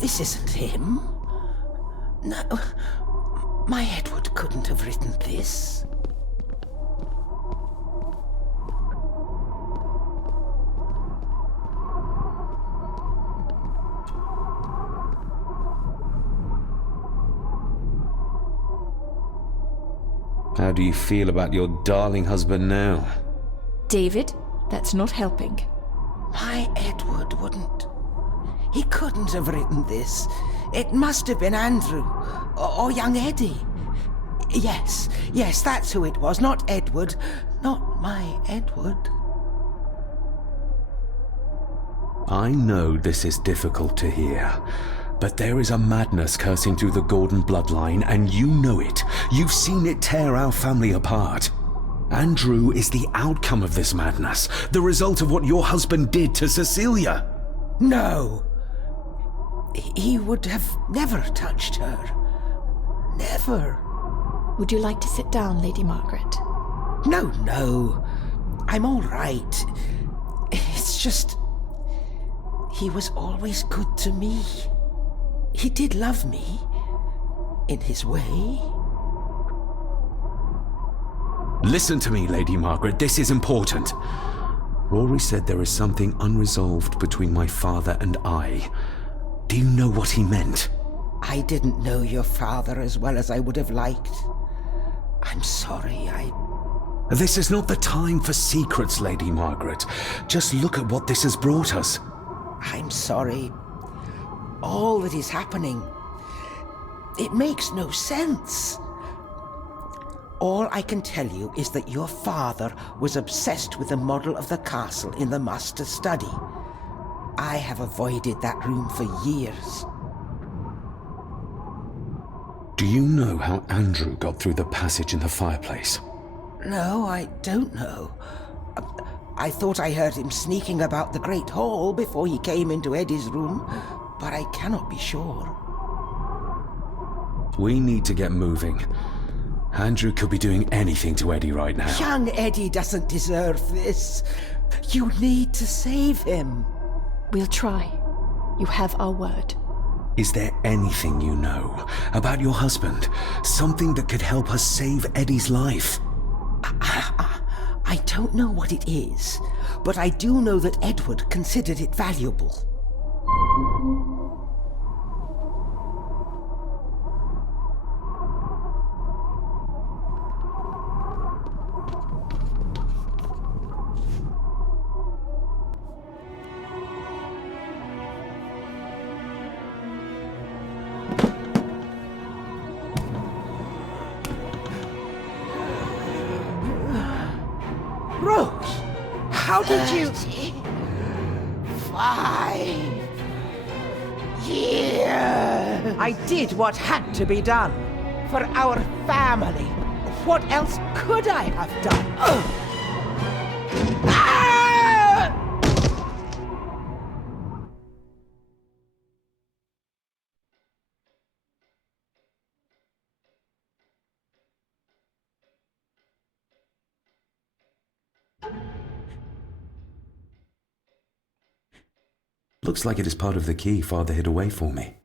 This isn't him. No, my Edward couldn't have written this. How do you feel about your darling husband now? David, that's not helping. My Edward wouldn't. He couldn't have written this. It must have been Andrew, or young Eddie. Yes, that's who it was, not Edward. Not my Edward. I know this is difficult to hear, but there is a madness coursing through the Gordon bloodline, and you know it. You've seen it tear our family apart. Andrew is the outcome of this madness, the result of what your husband did to Cecilia. No. He would have never touched her. Never. Would you like to sit down, Lady Margaret? No. I'm all right. It's just... he was always good to me. He did love me. In his way. Listen to me, Lady Margaret. This is important. Rory said there is something unresolved between my father and I. Do you know what he meant? I didn't know your father as well as I would have liked. I'm sorry, This is not the time for secrets, Lady Margaret. Just look at what this has brought us. I'm sorry. All that is happening, it makes no sense. All I can tell you is that your father was obsessed with the model of the castle in the master's study. I have avoided that room for years. Do you know how Andrew got through the passage in the fireplace? No, I don't know. I thought I heard him sneaking about the Great Hall before he came into Eddie's room, but I cannot be sure. We need to get moving. Andrew could be doing anything to Eddie right now. Young Eddie doesn't deserve this. You need to save him. We'll try. You have our word. Is there anything you know about your husband? Something that could help us save Eddie's life? I don't know what it is, but I do know that Edward considered it valuable. Rose, how did you... 5 years. I did what had to be done. For our family. What else could I have done? Ah! Looks like it is part of the key Father hid away for me.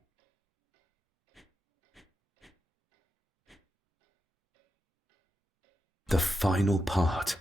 The final part.